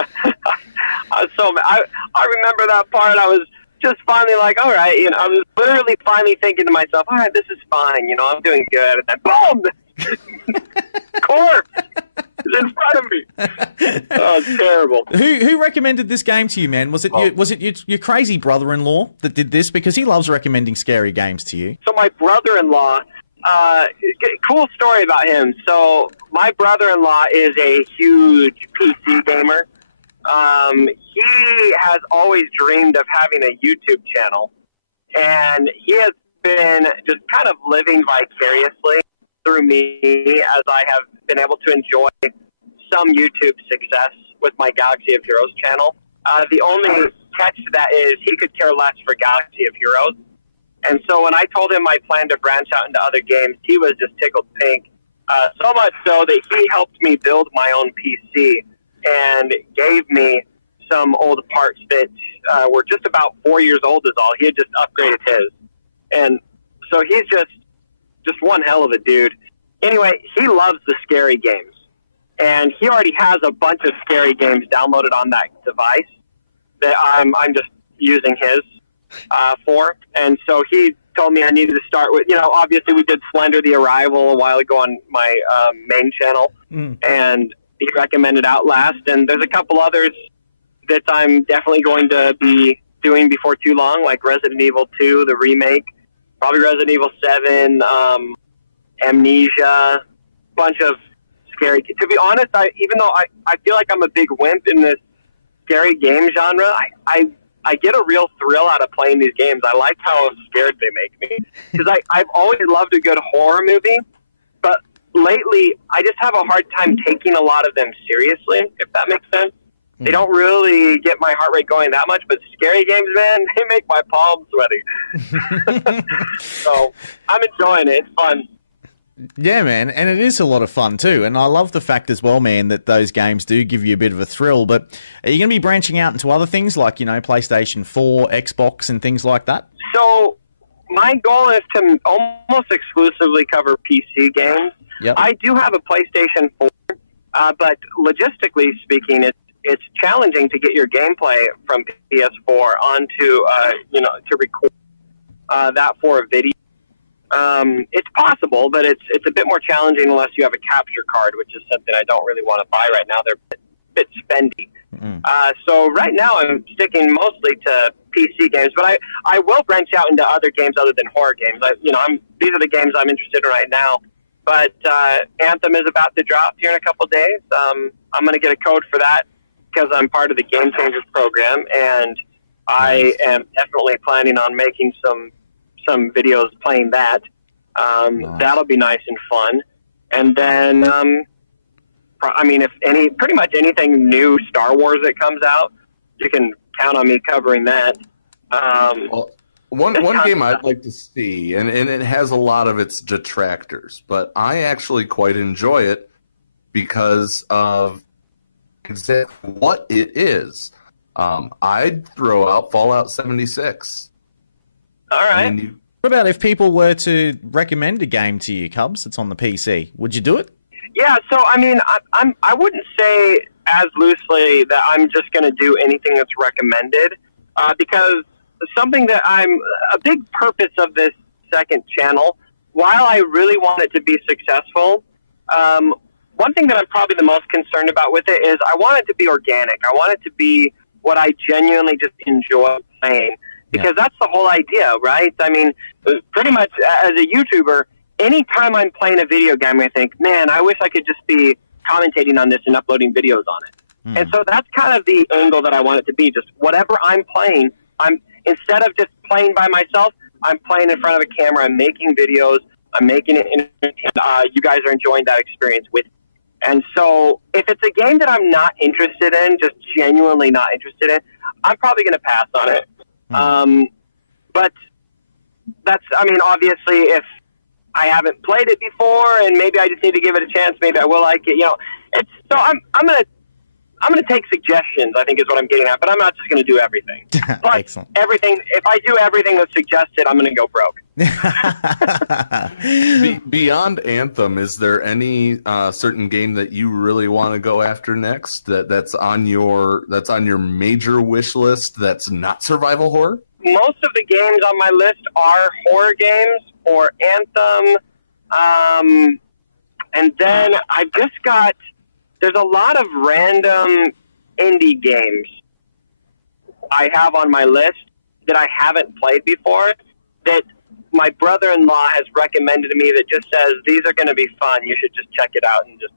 remember that part. I was just finally like, all right, you know, I was literally finally thinking to myself, all right, this is fine, you know, I'm doing good, and then boom, corpse is in front of me. Oh, it's terrible. Who recommended this game to you, man? Was it your crazy brother-in-law that did this? Because he loves recommending scary games to you. So my brother-in-law, cool story about him. So my brother-in-law is a huge PC gamer. He has always dreamed of having a YouTube channel, and he has been just kind of living vicariously through me as I have been able to enjoy some YouTube success with my Galaxy of Heroes channel. The only catch to that is he could care less for Galaxy of Heroes. And so when I told him I planned to branch out into other games, he was just tickled pink. So much so that he helped me build my own PC and gave me some old parts that were just about 4 years old is all. He had just upgraded his. And so he's just one hell of a dude. Anyway, he loves the scary games. And he already has a bunch of scary games downloaded on that device that I'm just using his for. And so he told me I needed to start with, you know, obviously we did Slender the Arrival a while ago on my main channel. And he recommended Outlast. And there's a couple others that I'm definitely going to be doing before too long, like Resident Evil 2, the remake, probably Resident Evil 7, Amnesia, bunch of scary. To be honest, even though I feel like I'm a big wimp in this scary game genre, I get a real thrill out of playing these games. I like how scared they make me. Because I've always loved a good horror movie, but lately I just have a hard time taking a lot of them seriously, if that makes sense. They don't really get my heart rate going that much, but scary games, man, they make my palms sweaty. So I'm enjoying it. It's fun. Yeah, man, and it is a lot of fun too. And I love the fact as well, man, that those games do give you a bit of a thrill. But are you going to be branching out into other things like, PlayStation 4, Xbox, and things like that? So my goal is to almost exclusively cover PC games. Yep. I do have a PlayStation 4, but logistically speaking, it's challenging to get your gameplay from PS4 onto, to record that for a video. It's possible, but it's a bit more challenging unless you have a capture card, which is something I don't really want to buy right now. They're a bit spendy. So right now I'm sticking mostly to PC games, but I will branch out into other games other than horror games. These are the games I'm interested in right now. But Anthem is about to drop here in a couple of days. I'm going to get a code for that because I'm part of the Game Changers program, and I am definitely planning on making some videos playing that. That'll be nice and fun. And then, if pretty much anything new Star Wars that comes out, you can count on me covering that. One game I'd like to see, and it has a lot of its detractors, but I actually quite enjoy it because of exactly what it is. I'd throw out Fallout 76. All right. What about if people were to recommend a game to you, Cubs, that's on the PC? Would you do it? Yeah, so I wouldn't say as loosely that I'm just going to do anything that's recommended, because something that a big purpose of this second channel, while I really want it to be successful, one thing that I'm probably the most concerned about with it is I want it to be organic. I want it to be what I genuinely just enjoy playing. Because that's the whole idea, right? I mean, pretty much as a YouTuber, anytime I'm playing a video game, I think, man, I wish I could just be commentating on this and uploading videos on it. And so that's kind of the angle that I want it to be. Just whatever I'm playing, instead of just playing by myself, I'm playing in front of a camera, I'm making videos, I'm making it, you guys are enjoying that experience with me. And so if it's a game that I'm not interested in, just genuinely not interested in, I'm probably going to pass on it. But that's, obviously if I haven't played it before and maybe I just need to give it a chance, maybe I will like it, so I'm going to take suggestions, I think is what I'm getting at, but I'm not just going to do everything. But Excellent. If I do everything that's suggested, I'm going to go broke. Beyond Anthem, is there any certain game that you really want to go after next that's on your major wish list that's not survival horror? Most of the games on my list are horror games or Anthem, and then I've just got. There's a lot of random indie games I have on my list that I haven't played before that my brother-in-law has recommended to me that just says, these are going to be fun. You should just check it out and just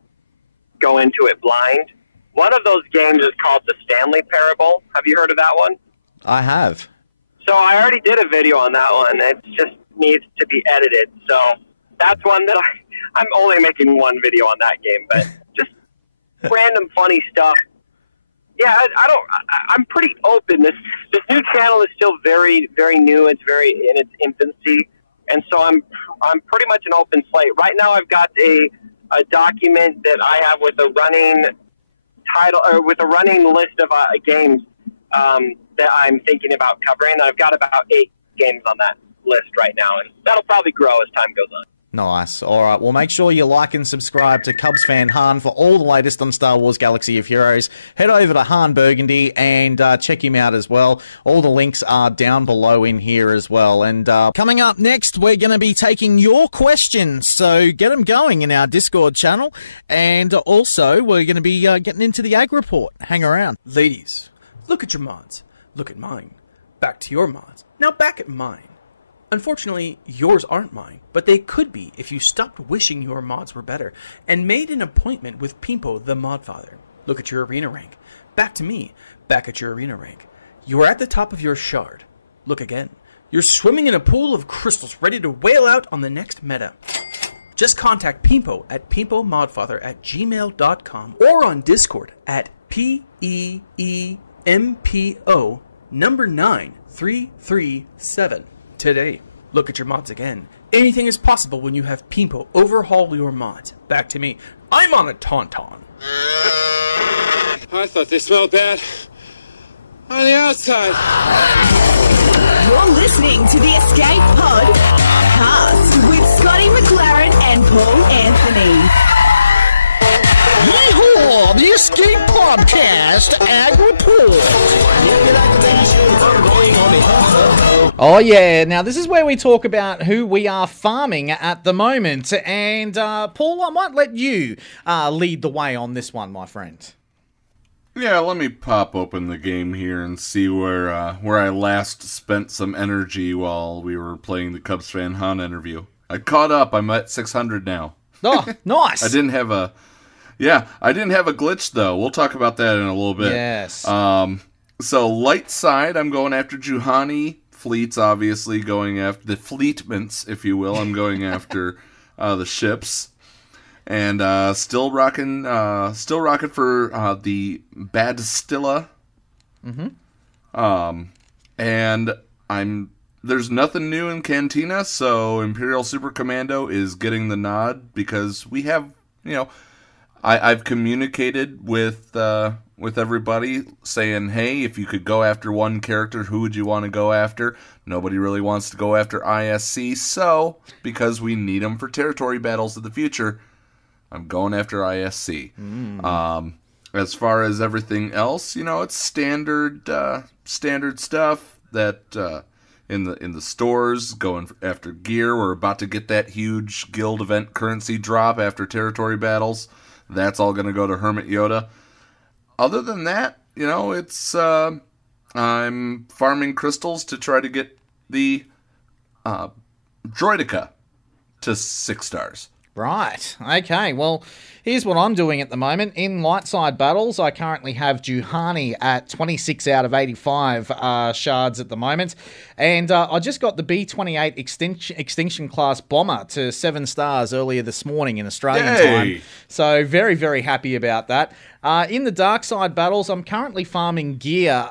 go into it blind. One of those games is called the Stanley Parable. Have you heard of that one? I have. So I already did a video on that one. It just needs to be edited. So that's one that I'm only making one video on that game, but just random funny stuff. Yeah, I'm pretty open. This new channel is still very, very new. It's very in its infancy, and so I'm pretty much an open slate. Right now, I've got a document that I have with a running title or with a running list of games that I'm thinking about covering. I've got about 8 games on that list right now, and that'll probably grow as time goes on. Nice. All right. Well, make sure you like and subscribe to CubsFan Han for all the latest on Star Wars Galaxy of Heroes. Head over to Han Burgundy and check him out as well. All the links are down below in here as well. And coming up next, we're going to be taking your questions. So get them going in our Discord channel. And also, we're going to be getting into the Ag Report. Hang around. Ladies, look at your mods. Look at mine. Back to your mods. Now back at mine. Unfortunately, yours aren't mine, but they could be if you stopped wishing your mods were better and made an appointment with Pimpo the Modfather. Look at your arena rank. Back to me. Back at your arena rank. You are at the top of your shard. Look again. You're swimming in a pool of crystals ready to whale out on the next meta. Just contact Pimpo at pimpomodfather@gmail.com or on Discord at PEEMPO 9337. Today, look at your mods again. Anything is possible when you have Pimpo overhaul your mods. Back to me. I'm on a Tauntaun. I thought they smelled bad on the outside. You're listening to the Escape Podcast with Scotty McLaren and Paul Anthony. Yeehaw! The Escape Podcast Ag Report. Oh yeah, now this is where we talk about who we are farming at the moment. And Paul, I might let you lead the way on this one, my friend. Yeah, let me pop open the game here and see where I last spent some energy while we were playing the CubsFan Han interview. I caught up. I'm at 600 now. Oh, nice. I didn't have a glitch though. We'll talk about that in a little bit. Yes. So light side, I'm going after Juhani. Fleets, obviously, going after the fleetments, if you will. I'm going after the ships. And still rocking for the Badstilla. Mm-hmm. And there's nothing new in Cantina, so Imperial Super Commando is getting the nod because we have, I've communicated with everybody saying, hey, if you could go after one character, who would you want to go after? Nobody really wants to go after ISC, so because we need them for territory battles of the future, I'm going after ISC. As far as everything else, it's standard stuff that in the stores, going after gear. We're about to get that huge guild event currency drop after territory battles. That's all going to go to Hermit Yoda. Other than that, it's I'm farming crystals to try to get the Droidica to 6 stars. Right. Okay. Well, here's what I'm doing at the moment. In light side battles, I currently have Juhani at 26 out of 85 shards at the moment. And I just got the B-28 Extinction Class Bomber to 7 stars earlier this morning in Australian time. So very, very happy about that. In the dark side battles, I'm currently farming gear,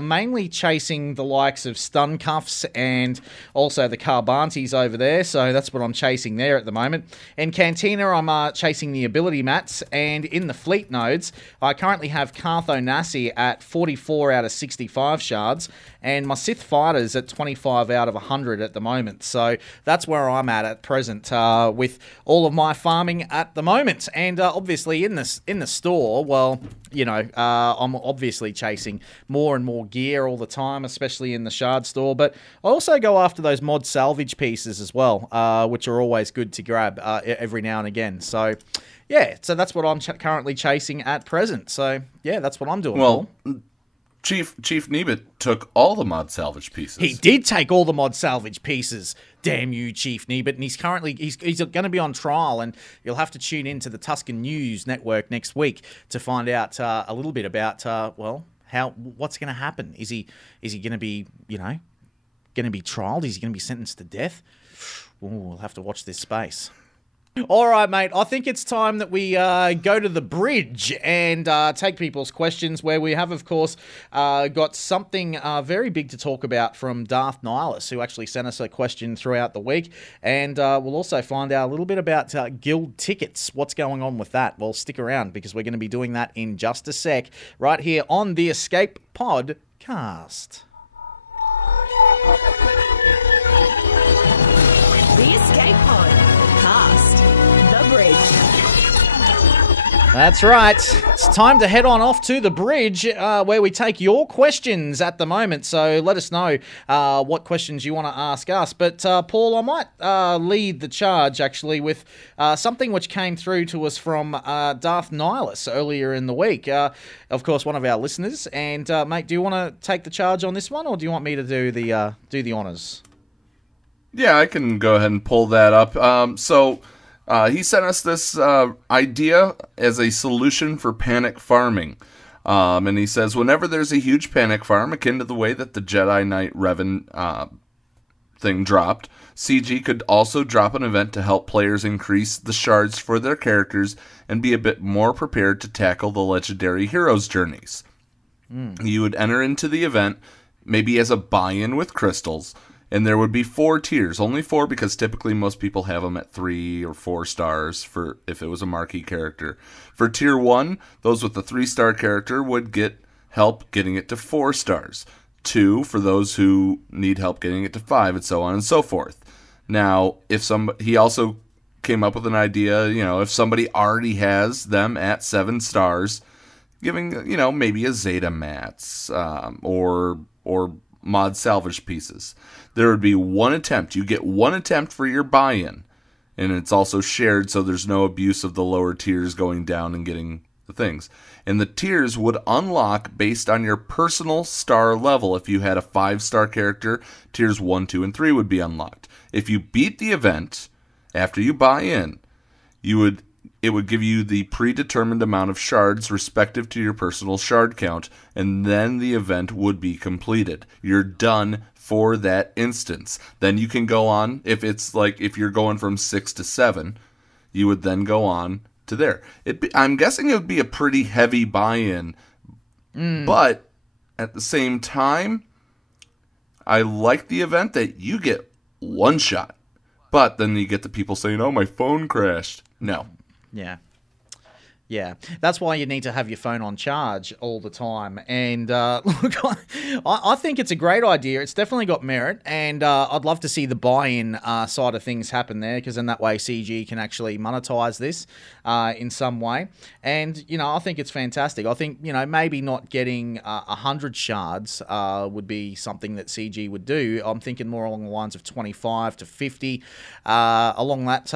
mainly chasing the likes of stun cuffs and also the Carbantis over there. So that's what I'm chasing there at the moment. In Cantina, I'm chasing the ability mats, and in the fleet nodes, I currently have Cartho Nassi at 44 out of 65 shards, and my Sith Fighters at 25 out of 100 at the moment. So that's where I'm at present with all of my farming at the moment. And obviously in the store, well, I'm obviously chasing more and more gear all the time, especially in the shard store. But I also go after those mod salvage pieces as well, which are always good to grab every now and again. So yeah, so that's what I'm currently chasing at present. So yeah, that's what I'm doing. Well, Chief Nebit took all the mod salvage pieces. He did take all the mod salvage pieces. Damn you, Chief Nebit. And he's going to be on trial, and you'll have to tune into the Tuscan News Network next week to find out a little bit about what's going to happen. Is he going to be going to be trialed? Is he going to be sentenced to death? Ooh, we'll have to watch this space. All right, mate. I think it's time that we go to the bridge and take people's questions, where we have, of course, got something very big to talk about from Darth Nihilus, who actually sent us a question throughout the week. And we'll also find out a little bit about guild tickets. What's going on with that? Well, stick around, because we're going to be doing that in just a sec, right here on the Escape Podcast. The Escape Podcast. The Bridge. That's right. It's time to head on off to the bridge, where we take your questions at the moment. So let us know what questions you want to ask us. But Paul, I might lead the charge actually with something which came through to us from Darth Nihilus earlier in the week. Of course, one of our listeners. And mate, do you want to take the charge on this one, or do you want me to do the honors? Yeah, I can go ahead and pull that up. He sent us this idea as a solution for panic farming. And he says, whenever there's a huge panic farm, akin to the way that the Jedi Knight Revan thing dropped, CG could also drop an event to help players increase the shards for their characters and be a bit more prepared to tackle the legendary heroes' journeys. You would enter into the event, maybe as a buy-in with crystals, And there would be 4 tiers, only 4 because typically most people have them at 3 or 4 stars for if it was a marquee character. For tier 1, those with the 3-star character would get help getting it to 4 stars. 2 for those who need help getting it to 5, and so on and so forth. Now, he also came up with an idea, if somebody already has them at 7 stars, giving, maybe a Zeta mats or mod salvage pieces. There would be 1 attempt. You get 1 attempt for your buy-in, and it's also shared so there's no abuse of the lower tiers going down and getting the things. And the tiers would unlock based on your personal star level. If you had a 5-star character, tiers 1, 2, and 3 would be unlocked. If you beat the event after you buy in, it would give you the predetermined amount of shards respective to your personal shard count, and then the event would be completed. You're done for that instance. Then you can go on, if you're going from 6 to 7, you would then go on to there. I'm guessing it would be a pretty heavy buy-in, but at the same time, I like the event that you get 1 shot, but then you get the people saying, "Oh, my phone crashed." No. Yeah, that's why you need to have your phone on charge all the time. And look, I think it's a great idea. It's definitely got merit, and I'd love to see the buy-in side of things happen there, because in that way CG can actually monetize this in some way. And, I think it's fantastic. I think, maybe not getting 100 shards would be something that CG would do. I'm thinking more along the lines of 25 to 50 along that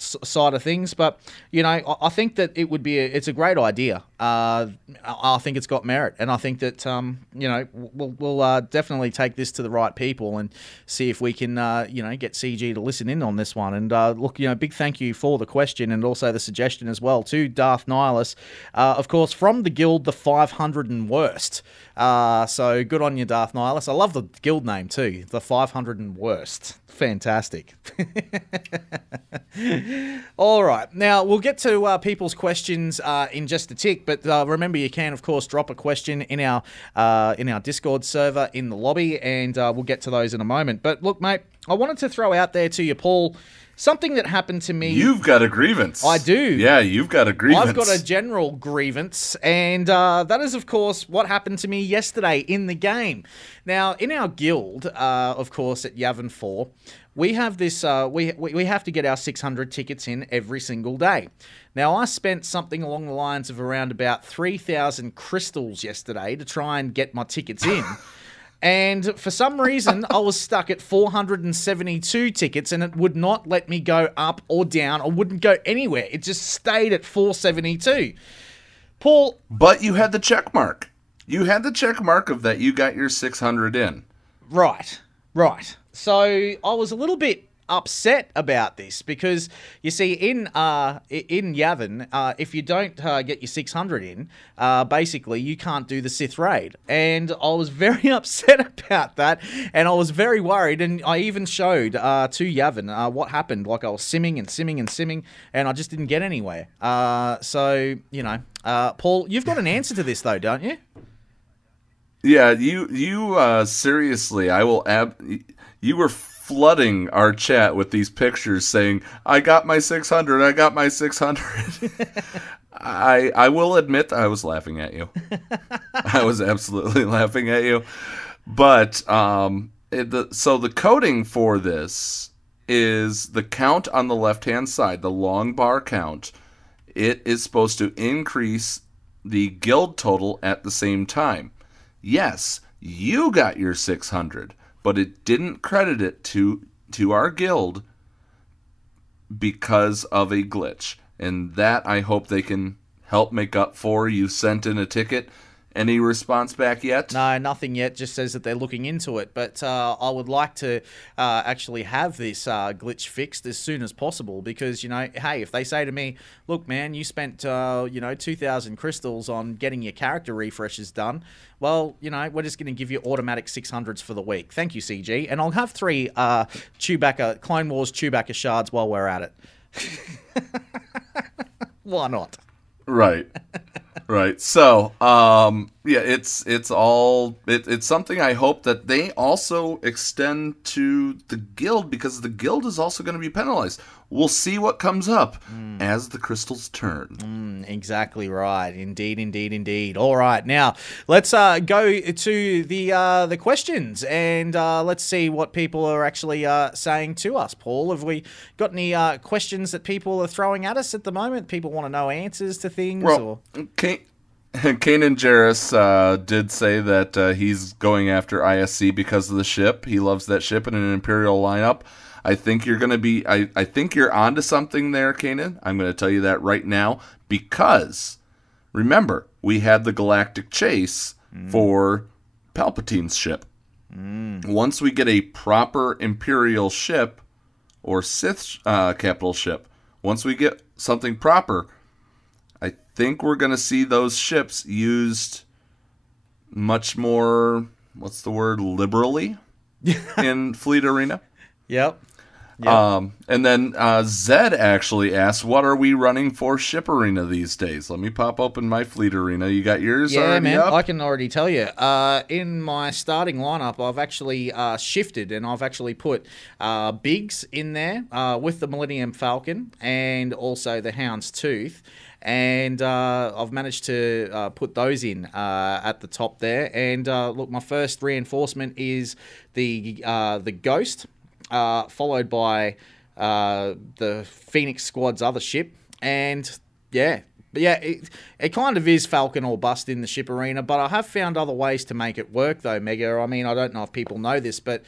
side of things. But, I think that it's a great idea. I think it's got merit, and I think that we'll definitely take this to the right people and see if we can get CG to listen in on this one. And look, big thank you for the question and also the suggestion as well to Darth Nihilus, of course, from the guild the 500 and Worst. So good on you, Darth Nihilus. I love the guild name too, the 500 and Worst. Fantastic. All right, now we'll get to people's questions in just a tick, but remember, you can of course drop a question in our Discord server in the lobby, and we'll get to those in a moment. But look, mate, I wanted to throw out there to you, Paul, something that happened to me. You've got a grievance. I do. Yeah, you've got a grievance. I've got a general grievance, and that is, of course, what happened to me yesterday in the game. Now, in our guild, of course, at Yavin 4, we have this. We have to get our 600 tickets in every single day. Now, I spent something along the lines of around about 3,000 crystals yesterday to try and get my tickets in. And for some reason, I was stuck at 472 tickets, and it would not let me go up or down. I wouldn't go anywhere. It just stayed at 472. Paul. But you had the check mark. You had the check mark of that you got your 600 in. Right. So I was a little bit upset about this because, you see, in Yavin, if you don't get your 600 in, basically you can't do the Sith raid. And I was very upset about that, and I was very worried, and I even showed to Yavin what happened. Like, I was simming and simming and simming, and I just didn't get anywhere. So, Paul, you've got an answer to this though, don't you? Yeah, you seriously, you were flooding our chat with these pictures saying, "I got my 600, I got my 600." I will admit I was laughing at you. I was absolutely laughing at you. But so the coding for this is the count on the left-hand side, the long bar count. It is supposed to increase the guild total at the same time. Yes, you got your 600, but it didn't credit it to our guild because of a glitch. And that I hope they can help make up for. You sent in a ticket. Any response back yet? No, nothing yet. Just says that they're looking into it. But I would like to actually have this glitch fixed as soon as possible because, hey, if they say to me, look, man, you spent, 2,000 crystals on getting your character refreshes done, well, we're just going to give you automatic 600s for the week. Thank you, CG. And I'll have 3 Clone Wars Chewbacca shards while we're at it. Why not? Right. So, Yeah, it's something I hope that they also extend to the guild, because the guild is also going to be penalized. We'll see what comes up as the crystals turn. Exactly right. Indeed. All right, now let's go to the questions, and let's see what people are actually saying to us. Paul, have we got any questions that people are throwing at us at the moment? People want to know answers to things? Well, Kanan Jarrus did say that he's going after ISC because of the ship. He loves that ship in an Imperial lineup. I think you're going to be... I think you're onto something there, Kanan. I'm going to tell you that right now, because, remember, we had the Galactic Chase for Palpatine's ship. Once we get a proper Imperial ship, or Sith capital ship, once we get something proper, I think we're going to see those ships used much more, what's the word, liberally in Fleet Arena. Yep. And then Zed actually asked, what are we running for Ship Arena these days? Let me pop open my Fleet Arena. You got yours already man, up? I can already tell you. In my starting lineup, I've actually shifted, and I've actually put Biggs in there with the Millennium Falcon and also the Hound's Tooth. And I've managed to put those in at the top there. And look, my first reinforcement is the Ghost, followed by the Phoenix Squad's other ship. And yeah, it kind of is Falcon or bust in the Ship Arena, but I have found other ways to make it work though, Mega. I mean, I don't know if people know this, but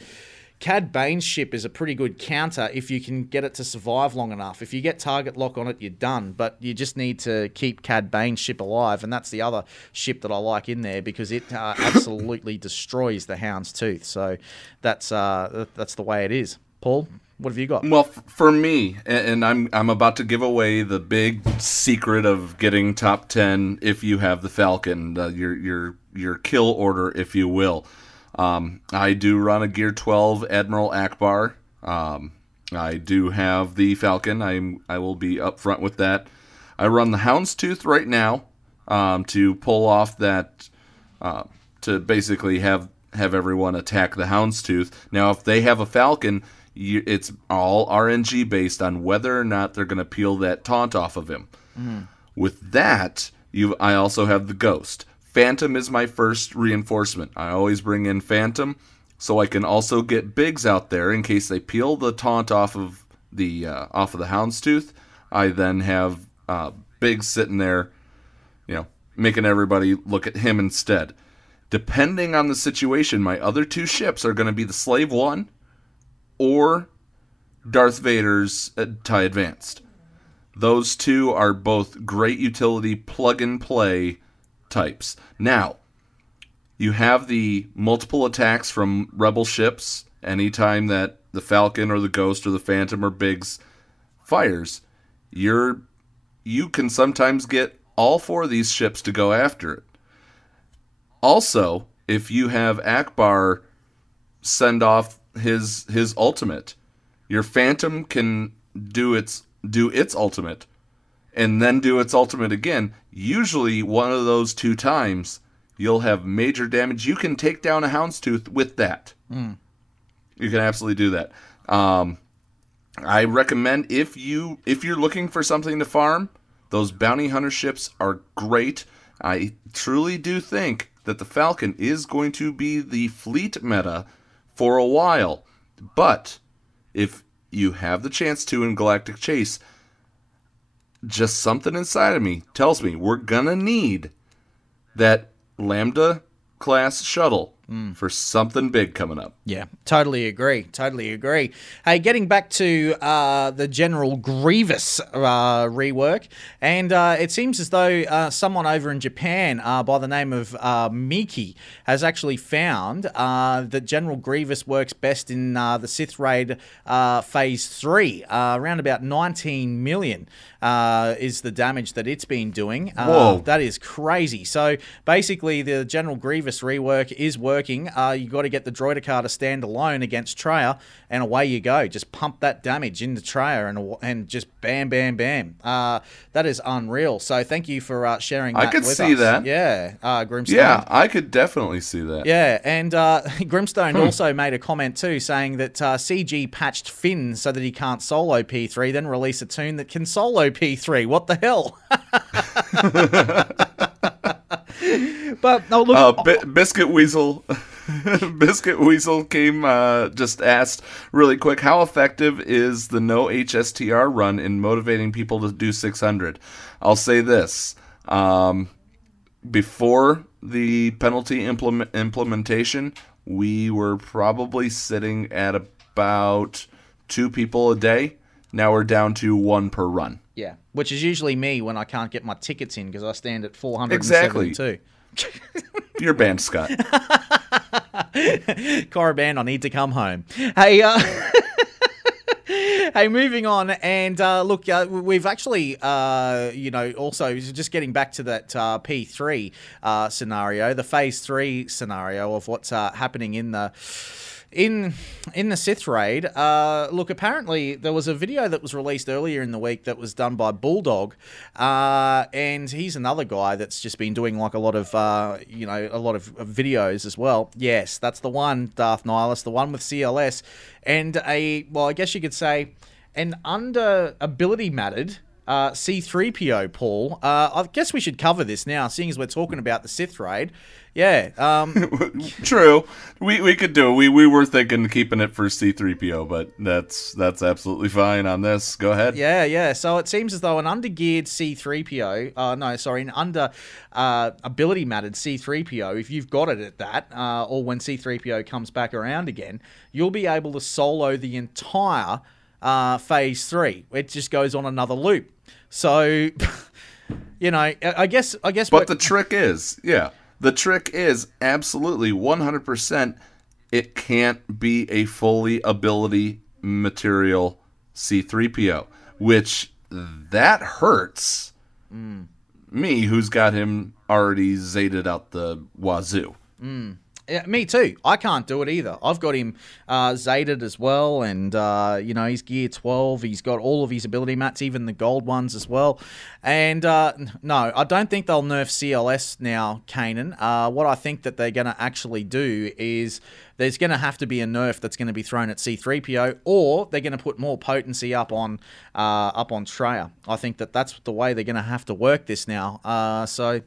Cad Bane's ship is a pretty good counter if you can get it to survive long enough. If you get target lock on it, you're done. But you just need to keep Cad Bane's ship alive, and that's the other ship that I like in there, because it absolutely destroys the Hound's Tooth. So that's the way it is. Paul, what have you got? Well, for me, and I'm about to give away the big secret of getting top 10 if you have the Falcon, your kill order, if you will. I do run a Gear 12 Admiral Akbar. I do have the Falcon. I will be upfront with that. I run the Houndstooth right now to pull off that, to basically have everyone attack the Houndstooth. Now, if they have a Falcon, it's all RNG based on whether or not they're going to peel that taunt off of him. With that, I also have the Ghost. Phantom is my first reinforcement. I always bring in Phantom, so I can also get Biggs out there in case they peel the taunt off of the Houndstooth. I then have Biggs sitting there, making everybody look at him instead. Depending on the situation, my other two ships are going to be the Slave 1 or Darth Vader's TIE Advanced. Those two are both great utility plug-and-play types. Now, you have the multiple attacks from Rebel ships anytime that the Falcon or the Ghost or the Phantom or Biggs fires. You can sometimes get all four of these ships to go after it. Also, if you have Akbar send off his ultimate, your Phantom can do its ultimate and then do its ultimate again. Usually one of those two times you'll have major damage. You can take down a Houndstooth with that. You can absolutely do that. I recommend if you're looking for something to farm, those bounty hunter ships are great. I truly do think that the Falcon is going to be the fleet meta for a while. But if you have the chance to in Galactic Chase, just something inside of me tells me we're gonna need that Lambda class shuttle for something big coming up. Yeah, totally agree. Hey, getting back to the General Grievous rework, and it seems as though someone over in Japan by the name of Miki has actually found that General Grievous works best in the Sith Raid Phase 3. Around about 19 million is the damage that it's been doing. Whoa. That is crazy. So basically the General Grievous rework is working working, you got to get the Droidicar to stand alone against Traya, and away you go. Just pump that damage into Traya and just bam, bam, bam. That is unreal. So thank you for sharing that with us. I could see that. Yeah, Grimstone. Yeah, I could definitely see that. Yeah, and Grimstone also made a comment too, saying that CG patched Finn so that he can't solo P3, then release a tune that can solo P3. What the hell? But no, look, Biscuit Weasel. Biscuit Weasel came, just asked really quick, how effective is the no HSTR run in motivating people to do 600? I'll say this. Before the penalty implementation, we were probably sitting at about 2 people a day. Now we're down to 1 per run. Yeah, which is usually me when I can't get my tickets in because I stand at 472. Exactly. You're banned, Scott. Korriban, I need to come home. Hey, hey, moving on, and look, we've actually, also just getting back to that P3 scenario, the Phase 3 scenario of what's happening in the Sith raid. Look, apparently there was a video that was released earlier in the week that was done by Bulldog, and he's another guy that's just been doing like a lot of videos as well. Yes, that's the one, Darth Nihilus, the one with CLS, and I guess you could say an under ability mattered C-3PO, Paul. I guess we should cover this now, seeing as we're talking about the Sith raid. Yeah. True. We could do it. We were thinking keeping it for C-3PO, but that's absolutely fine on this. Go ahead. Yeah. So it seems as though an under-geared C-3PO, an under ability mattered C-3PO, if you've got it at that, or when C-3PO comes back around again, you'll be able to solo the entire Phase 3. It just goes on another loop. So, I guess. But the trick is, the trick is absolutely 100%. It can't be a fully ability material C-3PO, which that hurts me, who's got him already zated out the wazoo. Yeah, me too. I can't do it either. I've got him zated as well, and he's gear 12. He's got all of his ability mats, even the gold ones as well. And no, I don't think they'll nerf CLS now, Kanan. What I think that they're going to actually do is there's going to have to be a nerf that's going to be thrown at C-3PO, or they're going to put more potency up on Traya. I think that's the way they're going to have to work this now. So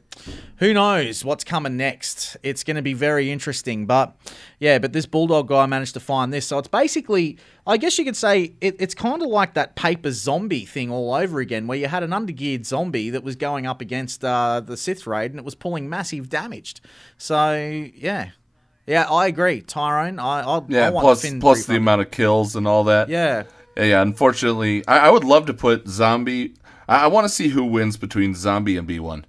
who knows what's coming next? It's going to be very interesting. But this Bulldog guy managed to find this. So it's basically, I guess you could say, it's kind of like that paper zombie thing all over again, where you had an undergeared zombie that was going up against the Sith raid, and it was pulling massive damage. So, yeah. Yeah, I agree, Tyrone. I want Finn plus the amount of kills and all that. Yeah. Yeah, unfortunately, I would love to put Zombie. I want to see who wins between Zombie and B1.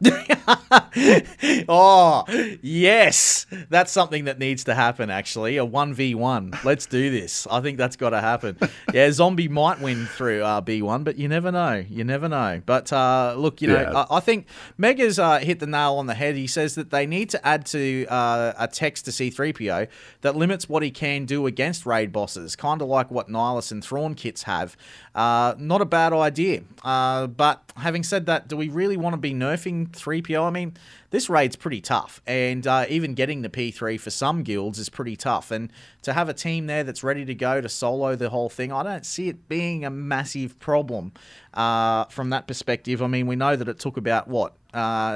Oh, yes. That's something that needs to happen, actually. A 1v1. Let's do this. I think that's got to happen. Yeah, Zombie might win through B1, but you never know. You never know. But look, I think Mega's hit the nail on the head. He says that they need to add to a text to C-3PO that limits what he can do against raid bosses, kind of like what Nihilus and Thrawn kits have. Not a bad idea. But having said that, do we really want to be nerfing 3PO? I mean, this raid's pretty tough, and even getting the P3 for some guilds is pretty tough. And to have a team there that's ready to go to solo the whole thing, I don't see it being a massive problem from that perspective. I mean, we know that it took about,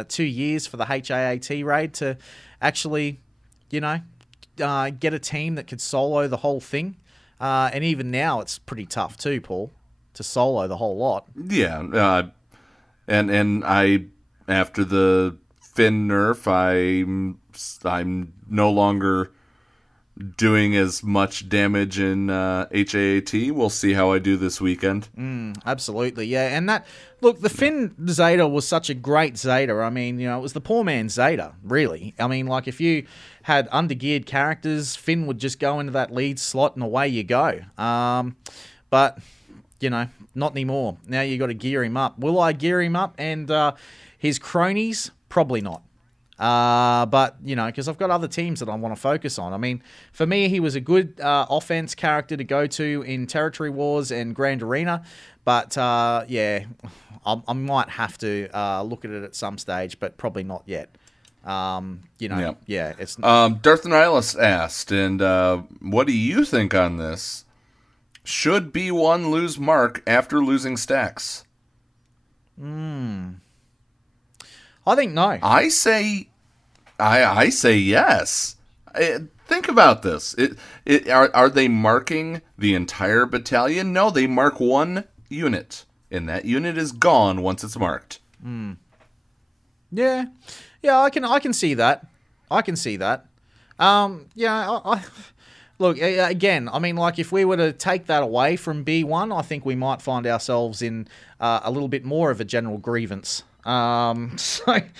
2 years for the HAAT raid to actually, get a team that could solo the whole thing. And even now, it's pretty tough too, Paul, to solo the whole lot. Yeah, and I, after the Finn nerf, I'm no longer doing as much damage in HAAT. We'll see how I do this weekend. Absolutely, yeah. And look, the Finn Zeta was such a great Zeta. I mean, it was the poor man's Zeta, really. I mean, like, if you had undergeared characters, Finn would just go into that lead slot and away you go. But, not anymore. Now you got to gear him up. Will I gear him up? And his cronies? Probably not. But, because I've got other teams that I want to focus on. I mean, for me, he was a good offense character to go to in Territory Wars and Grand Arena. But, I might have to look at it at some stage, but probably not yet. It's... Darth Nihilus asked, and what do you think on this? Should B1 lose Mark after losing stacks? I think no. I say yes. Think about this. Are they marking the entire battalion? No, they mark one unit, and that unit is gone once it's marked. Yeah, I can see that. I can see that. Look, again, I mean, like, if we were to take that away from B1, I think we might find ourselves in a little bit more of a general grievance. So,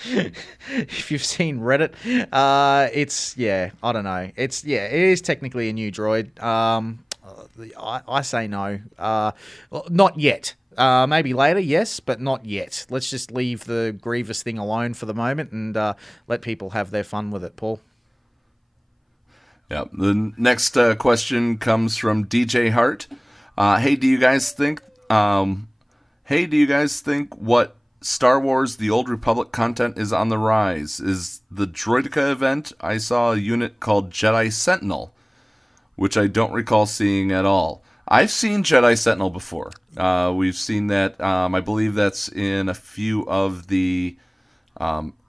if you've seen Reddit, I don't know. It is technically a new droid. I say no. Not yet. Maybe later, yes, but not yet. Let's just leave the Grievous thing alone for the moment and let people have their fun with it, Paul. Yeah. The next question comes from DJ Hart. Hey, do you guys think what Star Wars The Old Republic content is on the rise? Is the Droideka event? I saw a unit called Jedi Sentinel, which I don't recall seeing at all. I've seen Jedi Sentinel before. We've seen that. I believe that's in a few of the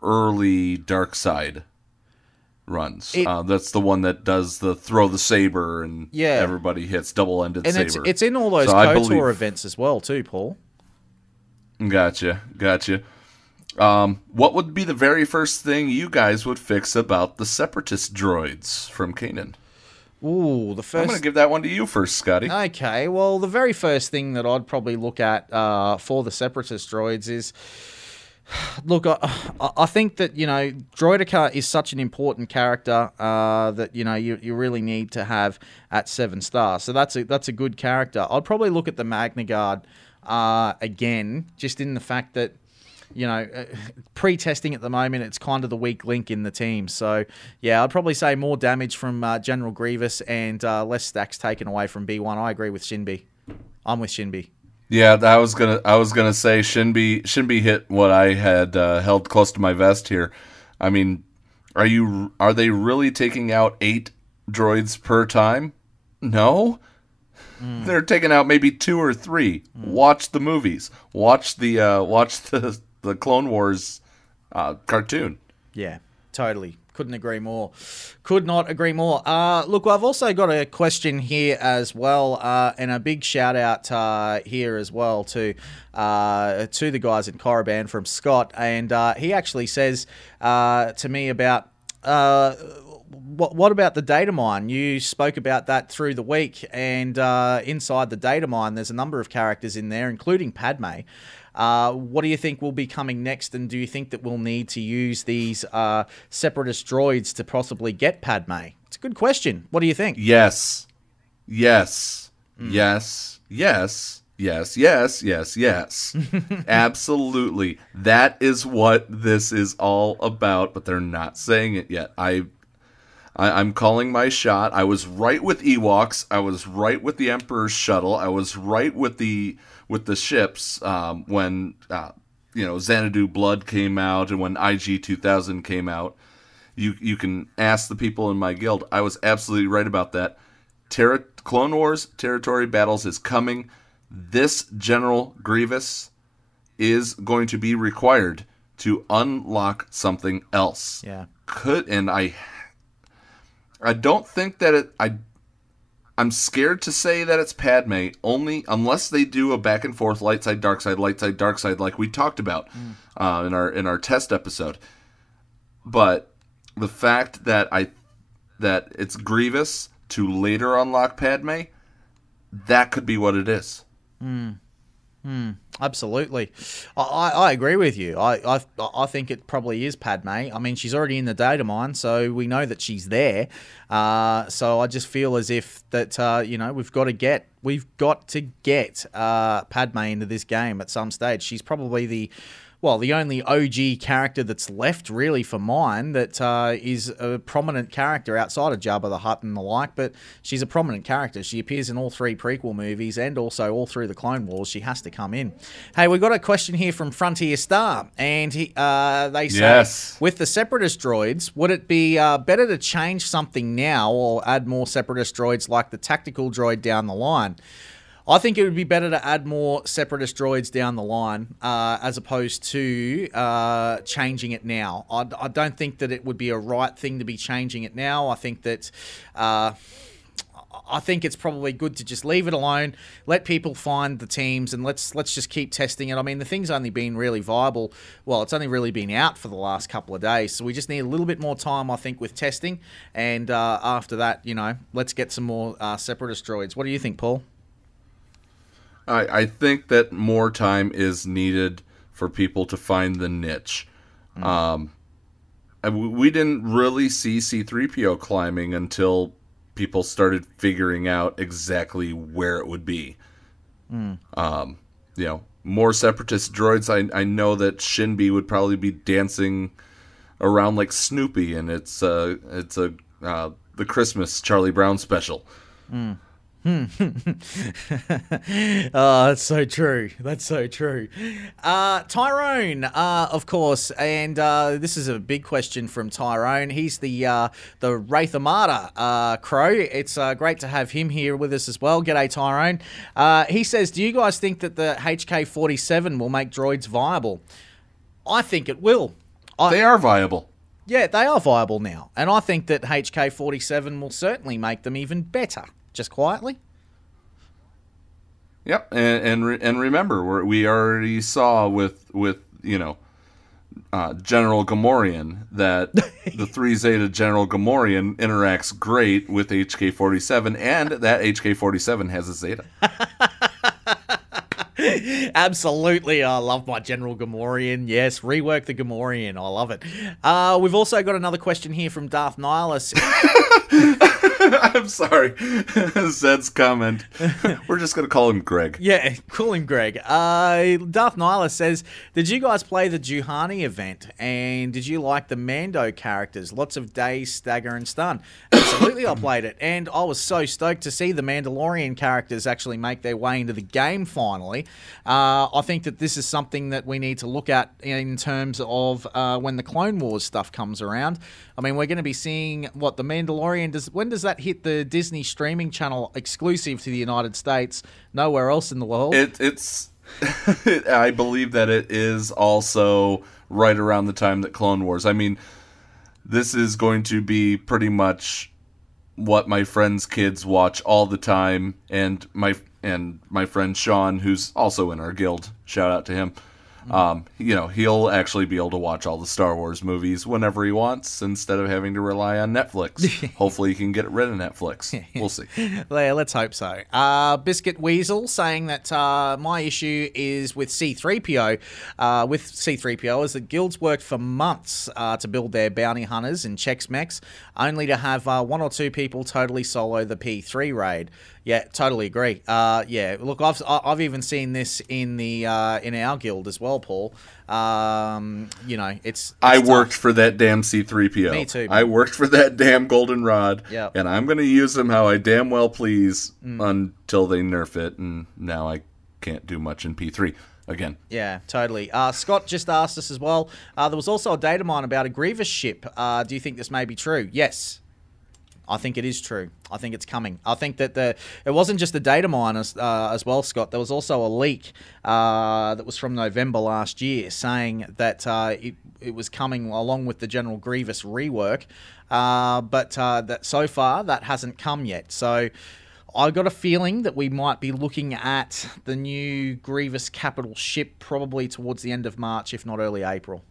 early Dark Side runs. That's the one that does the throw the saber and everybody hits double-ended saber. And it's in all those KOTOR events as well too, Paul. Gotcha. What would be the very first thing you guys would fix about the Separatist droids from Kanan? Ooh, the first... I'm going to give that one to you first, Scotty. Okay, well, the very first thing that I'd probably look at for the Separatist droids is... Look, I think that, Droideka is such an important character that, you really need to have at 7 stars. So that's a good character. I'd probably look at the Magna Guard again, just in the fact that, pre-testing at the moment, it's kind of the weak link in the team. So, yeah, I'd probably say more damage from General Grievous and less stacks taken away from B1. I agree with Shinbi. I'm with Shinbi. Yeah, I was gonna say Shinbi hit what I had held close to my vest here. I mean, are they really taking out 8 droids per time? No. They're taking out maybe 2 or 3. Watch the movies. Watch the Clone Wars cartoon. Yeah, totally. Couldn't agree more. Could not agree more. Look, I've also got a question here as well, and a big shout out here as well to the guys in Korriban from Scott, and he actually says to me about what about the data mine? You spoke about that through the week, and inside the data mine, there's a number of characters in there, including Padme. What do you think will be coming next, and do you think that we'll need to use these Separatist droids to possibly get Padme? It's a good question. What do you think? Yes. Absolutely. That is what this is all about, but they're not saying it yet. I'm calling my shot. I was right with Ewoks. I was right with the Emperor's shuttle. I was right with the ships when Xanadu Blood came out and when IG 2000 came out. You can ask the people in my guild. I was absolutely right about that. Clone Wars Territory Battles is coming. This General Grievous is going to be required to unlock something else. Yeah. I don't think that I'm scared to say that it's Padme, only unless they do a back and forth light side, dark side like we talked about in our test episode. But the fact that it's Grievous to later unlock Padme, that could be what it is. Absolutely. I agree with you. I think it probably is Padme. I mean, she's already in the data mine, so we know that she's there. So I just feel as if that, we've got to get Padme into this game at some stage. She's probably the well, the only OG character that's left, really, for mine, that is a prominent character outside of Jabba the Hutt and the like, but she's a prominent character. She appears in all 3 prequel movies and also all through the Clone Wars. She has to come in. Hey, we got a question here from Frontier Star, and they say, yes, with the Separatist droids, would it be better to change something now or add more Separatist droids like the tactical droid down the line? I think it would be better to add more Separatist droids down the line as opposed to changing it now. I don't think that it would be a right thing to be changing it now. I think that I think it's probably good to just leave it alone, let people find the teams, and let's just keep testing it. I mean, the thing's only been really viable. Well, it's only really been out for the last couple of days, so we just need a little bit more time, I think, with testing. And after that, let's get some more Separatist droids. What do you think, Paul? I think that more time is needed for people to find the niche. We didn't really see C-3PO climbing until people started figuring out exactly where it would be. More Separatist droids. I know that Shinbi would probably be dancing around like Snoopy, and it's the Christmas Charlie Brown special. Oh, that's so true. That's so true. Tyrone, of course, and this is a big question from Tyrone. He's the Wraith Armada crow. It's great to have him here with us as well. G'day, Tyrone. He says, do you guys think that the HK-47 will make droids viable? I think it will. They are viable. Yeah, they are viable now. And I think that HK-47 will certainly make them even better. Just quietly. Yep, and remember, we already saw with General Gamorrean that the 3 Zeta General Gamorrean interacts great with HK-47, and that HK-47 has a Zeta. Absolutely, I love my General Gamorrean. Yes, rework the Gamorrean. I love it. We've also got another question here from Darth Nihilus. I'm sorry. Zed's comment. We're just going to call him Greg. Yeah, call him Greg. Darth Nihilus says, did you guys play the Juhani event? And did you like the Mando characters? Lots of daze, stagger, and stun. Absolutely, I played it. And I was so stoked to see the Mandalorian characters actually make their way into the game finally. I think that this is something that we need to look at in terms of when the Clone Wars stuff comes around. I mean, we're going to be seeing what the Mandalorian does. When does that hit the Disney streaming channel exclusive to the United States? Nowhere else in the world. It's I believe that it is also right around the time that Clone Wars. I mean, this is going to be pretty much what my friends' kids watch all the time, and my friend Sean, who's also in our guild, shout out to him. He'll actually be able to watch all the Star Wars movies whenever he wants instead of having to rely on Netflix. Hopefully he can get rid of Netflix. We'll see. Yeah, let's hope so. Biscuit Weasel saying that my issue is with C-3PO. With C-3PO is that guilds worked for months to build their bounty hunters and check mechs, only to have 1 or 2 people totally solo the P3 raid. Yeah, totally agree. Yeah, look, I've even seen this in our guild as well, Paul. It's I tough. worked for that damn C-3PO. Me too. I worked for that damn goldenrod. Yep. And I'm going to use them how I damn well please until they nerf it, and now I can't do much in P3 again. Yeah, totally. Scott just asked us as well. There was also a data mine about a Grievous ship. Do you think this may be true? Yes. I think it is true. I think it's coming. I think that it wasn't just a data mine as well, Scott. There was also a leak that was from November last year saying that it was coming along with the General Grievous rework, but that so far that hasn't come yet. So I got a feeling that we might be looking at the new Grievous capital ship probably towards the end of March, if not early April.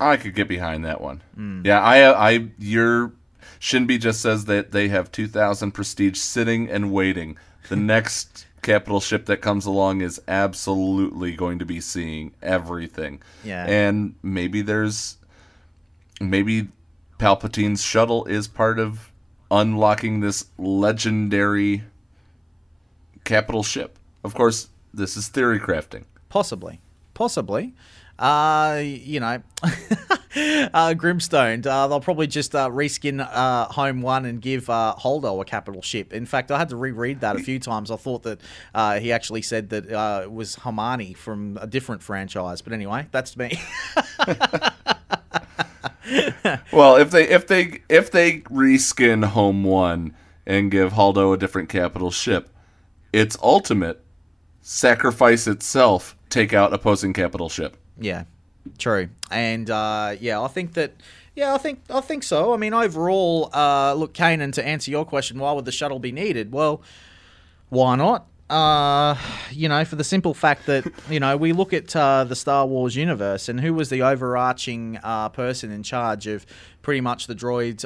I could get behind that one. Yeah, your Shinbi just says that they have 2,000 prestige sitting and waiting. The next capital ship that comes along is absolutely going to be seeing everything. Yeah. And maybe Palpatine's shuttle is part of unlocking this legendary capital ship. Of course, this is theory crafting. Possibly. Grimstoned. They'll probably just reskin Home 1 and give Holdo a capital ship. In fact, I had to reread that a few times. I thought that he actually said that it was Hermione from a different franchise. But anyway, that's me. Well, if they reskin Home 1 and give Holdo a different capital ship, it's ultimate. Sacrifice itself, take out opposing capital ship. Yeah, true. And I think that. Yeah, I think so. I mean, overall, look, Kanan, to answer your question, why would the shuttle be needed? Well, why not? For the simple fact that, we look at the Star Wars universe, and who was the overarching person in charge of pretty much the droids,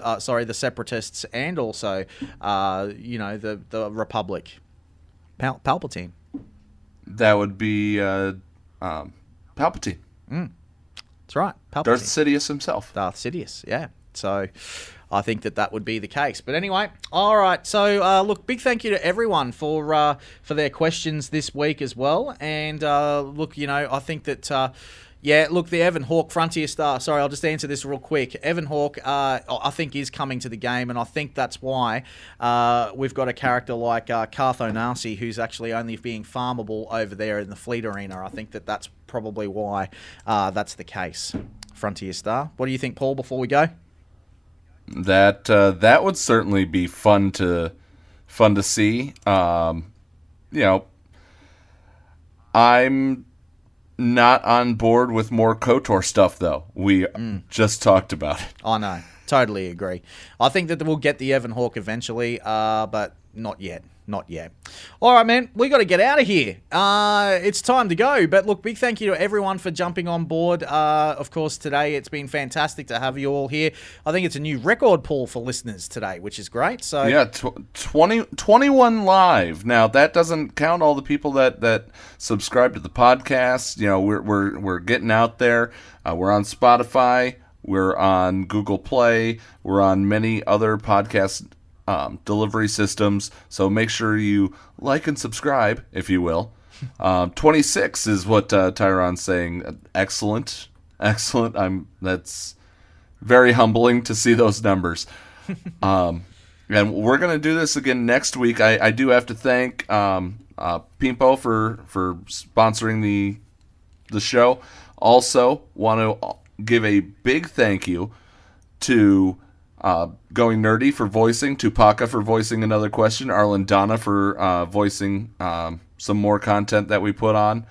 the Separatists, and also, the Republic? Palpatine. That would be Palpatine. That's right. Palpatine. Darth Sidious himself. Darth Sidious, yeah. So I think that would be the case. But anyway, all right. So, look, big thank you to everyone for their questions this week as well. And, look, I think that... the Evan Hawke Frontier Star. Sorry, I'll just answer this real quick. Evan Hawke, I think, is coming to the game, and I think that's why we've got a character like Cartho Nasi, who's actually only being farmable over there in the Fleet Arena. I think that's probably why that's the case. Frontier Star. What do you think, Paul, before we go? That would certainly be fun to see. I'm not on board with more KOTOR stuff, though. We just talked about it. I know. Totally agree. I think that we'll get the Evan Hawke eventually, but not yet. Not yet. All right, man. We got to get out of here. It's time to go. But look, big thank you to everyone for jumping on board. Of course, today it's been fantastic to have you all here. I think it's a new record, Paul, for listeners today, which is great. So yeah, 21 live. Now that doesn't count all the people that subscribe to the podcast. We're getting out there. We're on Spotify. We're on Google Play. We're on many other podcast delivery systems, so make sure you like and subscribe, if you will. 26 is what Tyron's saying. Excellent. That's very humbling to see those numbers. And we're going to do this again next week. I do have to thank Pimpo for sponsoring the show. Also, want to give a big thank you to Going Nerdy for voicing, Tupaka for voicing another question, Arlandana for voicing some more content that we put on.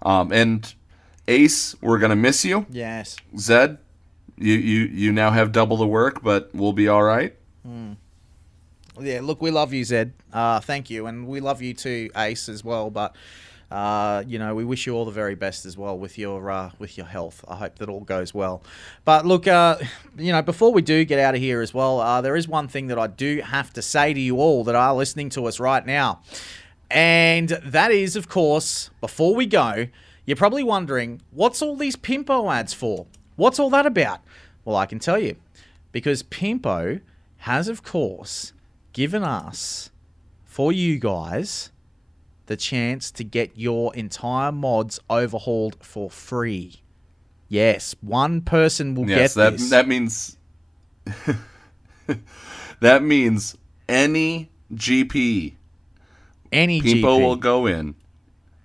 And Ace, we're going to miss you. Yes. Zed, you now have double the work, but we'll be all right. Yeah, look, we love you, Zed. Thank you. And we love you too, Ace, as well. But we wish you all the very best as well with your health. I hope that all goes well. But look, before we do get out of here as well, there is one thing that I do have to say to you all that are listening to us right now. And that is, of course, before we go, you're probably wondering, what's all these Pimpo ads for? What's all that about? Well, I can tell you. Because Pimpo has, of course, given us, for you guys, the chance to get your entire mods overhauled for free. Yes, one person will get this. That means that means any GP. Pimpo will go in.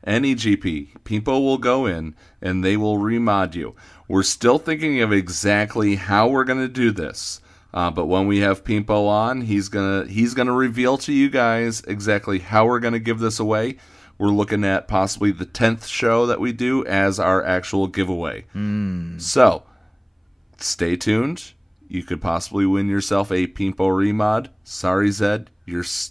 Any GP. Pimpo will go in and they will remod you. We're still thinking of exactly how we're going to do this. But when we have Pimpo on, he's gonna reveal to you guys exactly how we're gonna give this away. We're looking at possibly the 10th show that we do as our actual giveaway. So, stay tuned. You could possibly win yourself a Pimpo remod. Sorry, Zed.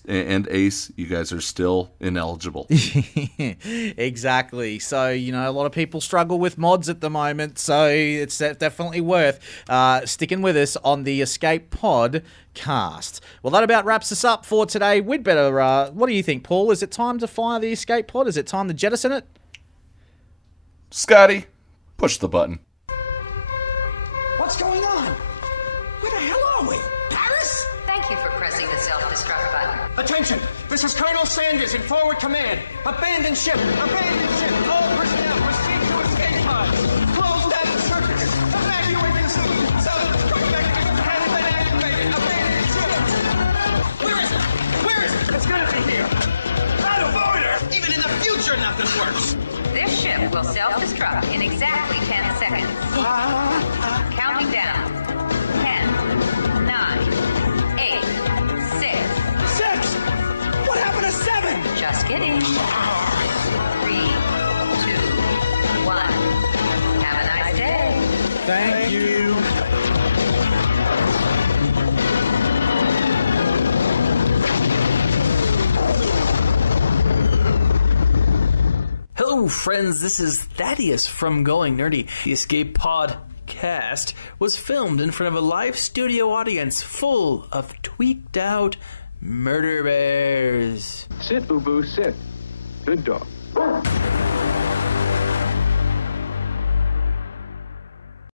And Ace, you guys are still ineligible. Exactly. So, a lot of people struggle with mods at the moment, so it's definitely worth sticking with us on the Escape Podcast. Well, that about wraps us up for today. We'd better, what do you think, Paul? Is it time to fire the Escape Pod? Is it time to jettison it? Scotty, push the button. What's going on? Where the hell are we? Paris? Thank you for pressing the self-destruct button. Attention! This is Colonel Sanders in forward command. Abandon ship! Abandon ship! All personnel proceed to escape pods. Close down the circuits. Evacuate the city. Southern strike mechanism has been activated. Abandon ship! Where is it? Where is it? It's gonna be here. Out of order! Even in the future, nothing works. This ship will self-destruct in exactly 10 seconds. Counting down. 10, 9, 8, 6. 6! What happened to 7? Just kidding. 3, 2, 1. Have a nice day. Thank you. Hello, friends. This is Thaddeus from Going Nerdy. The Escape Podcast was filmed in front of a live studio audience full of tweaked out murder bears. Sit, Ubu, sit. Good dog.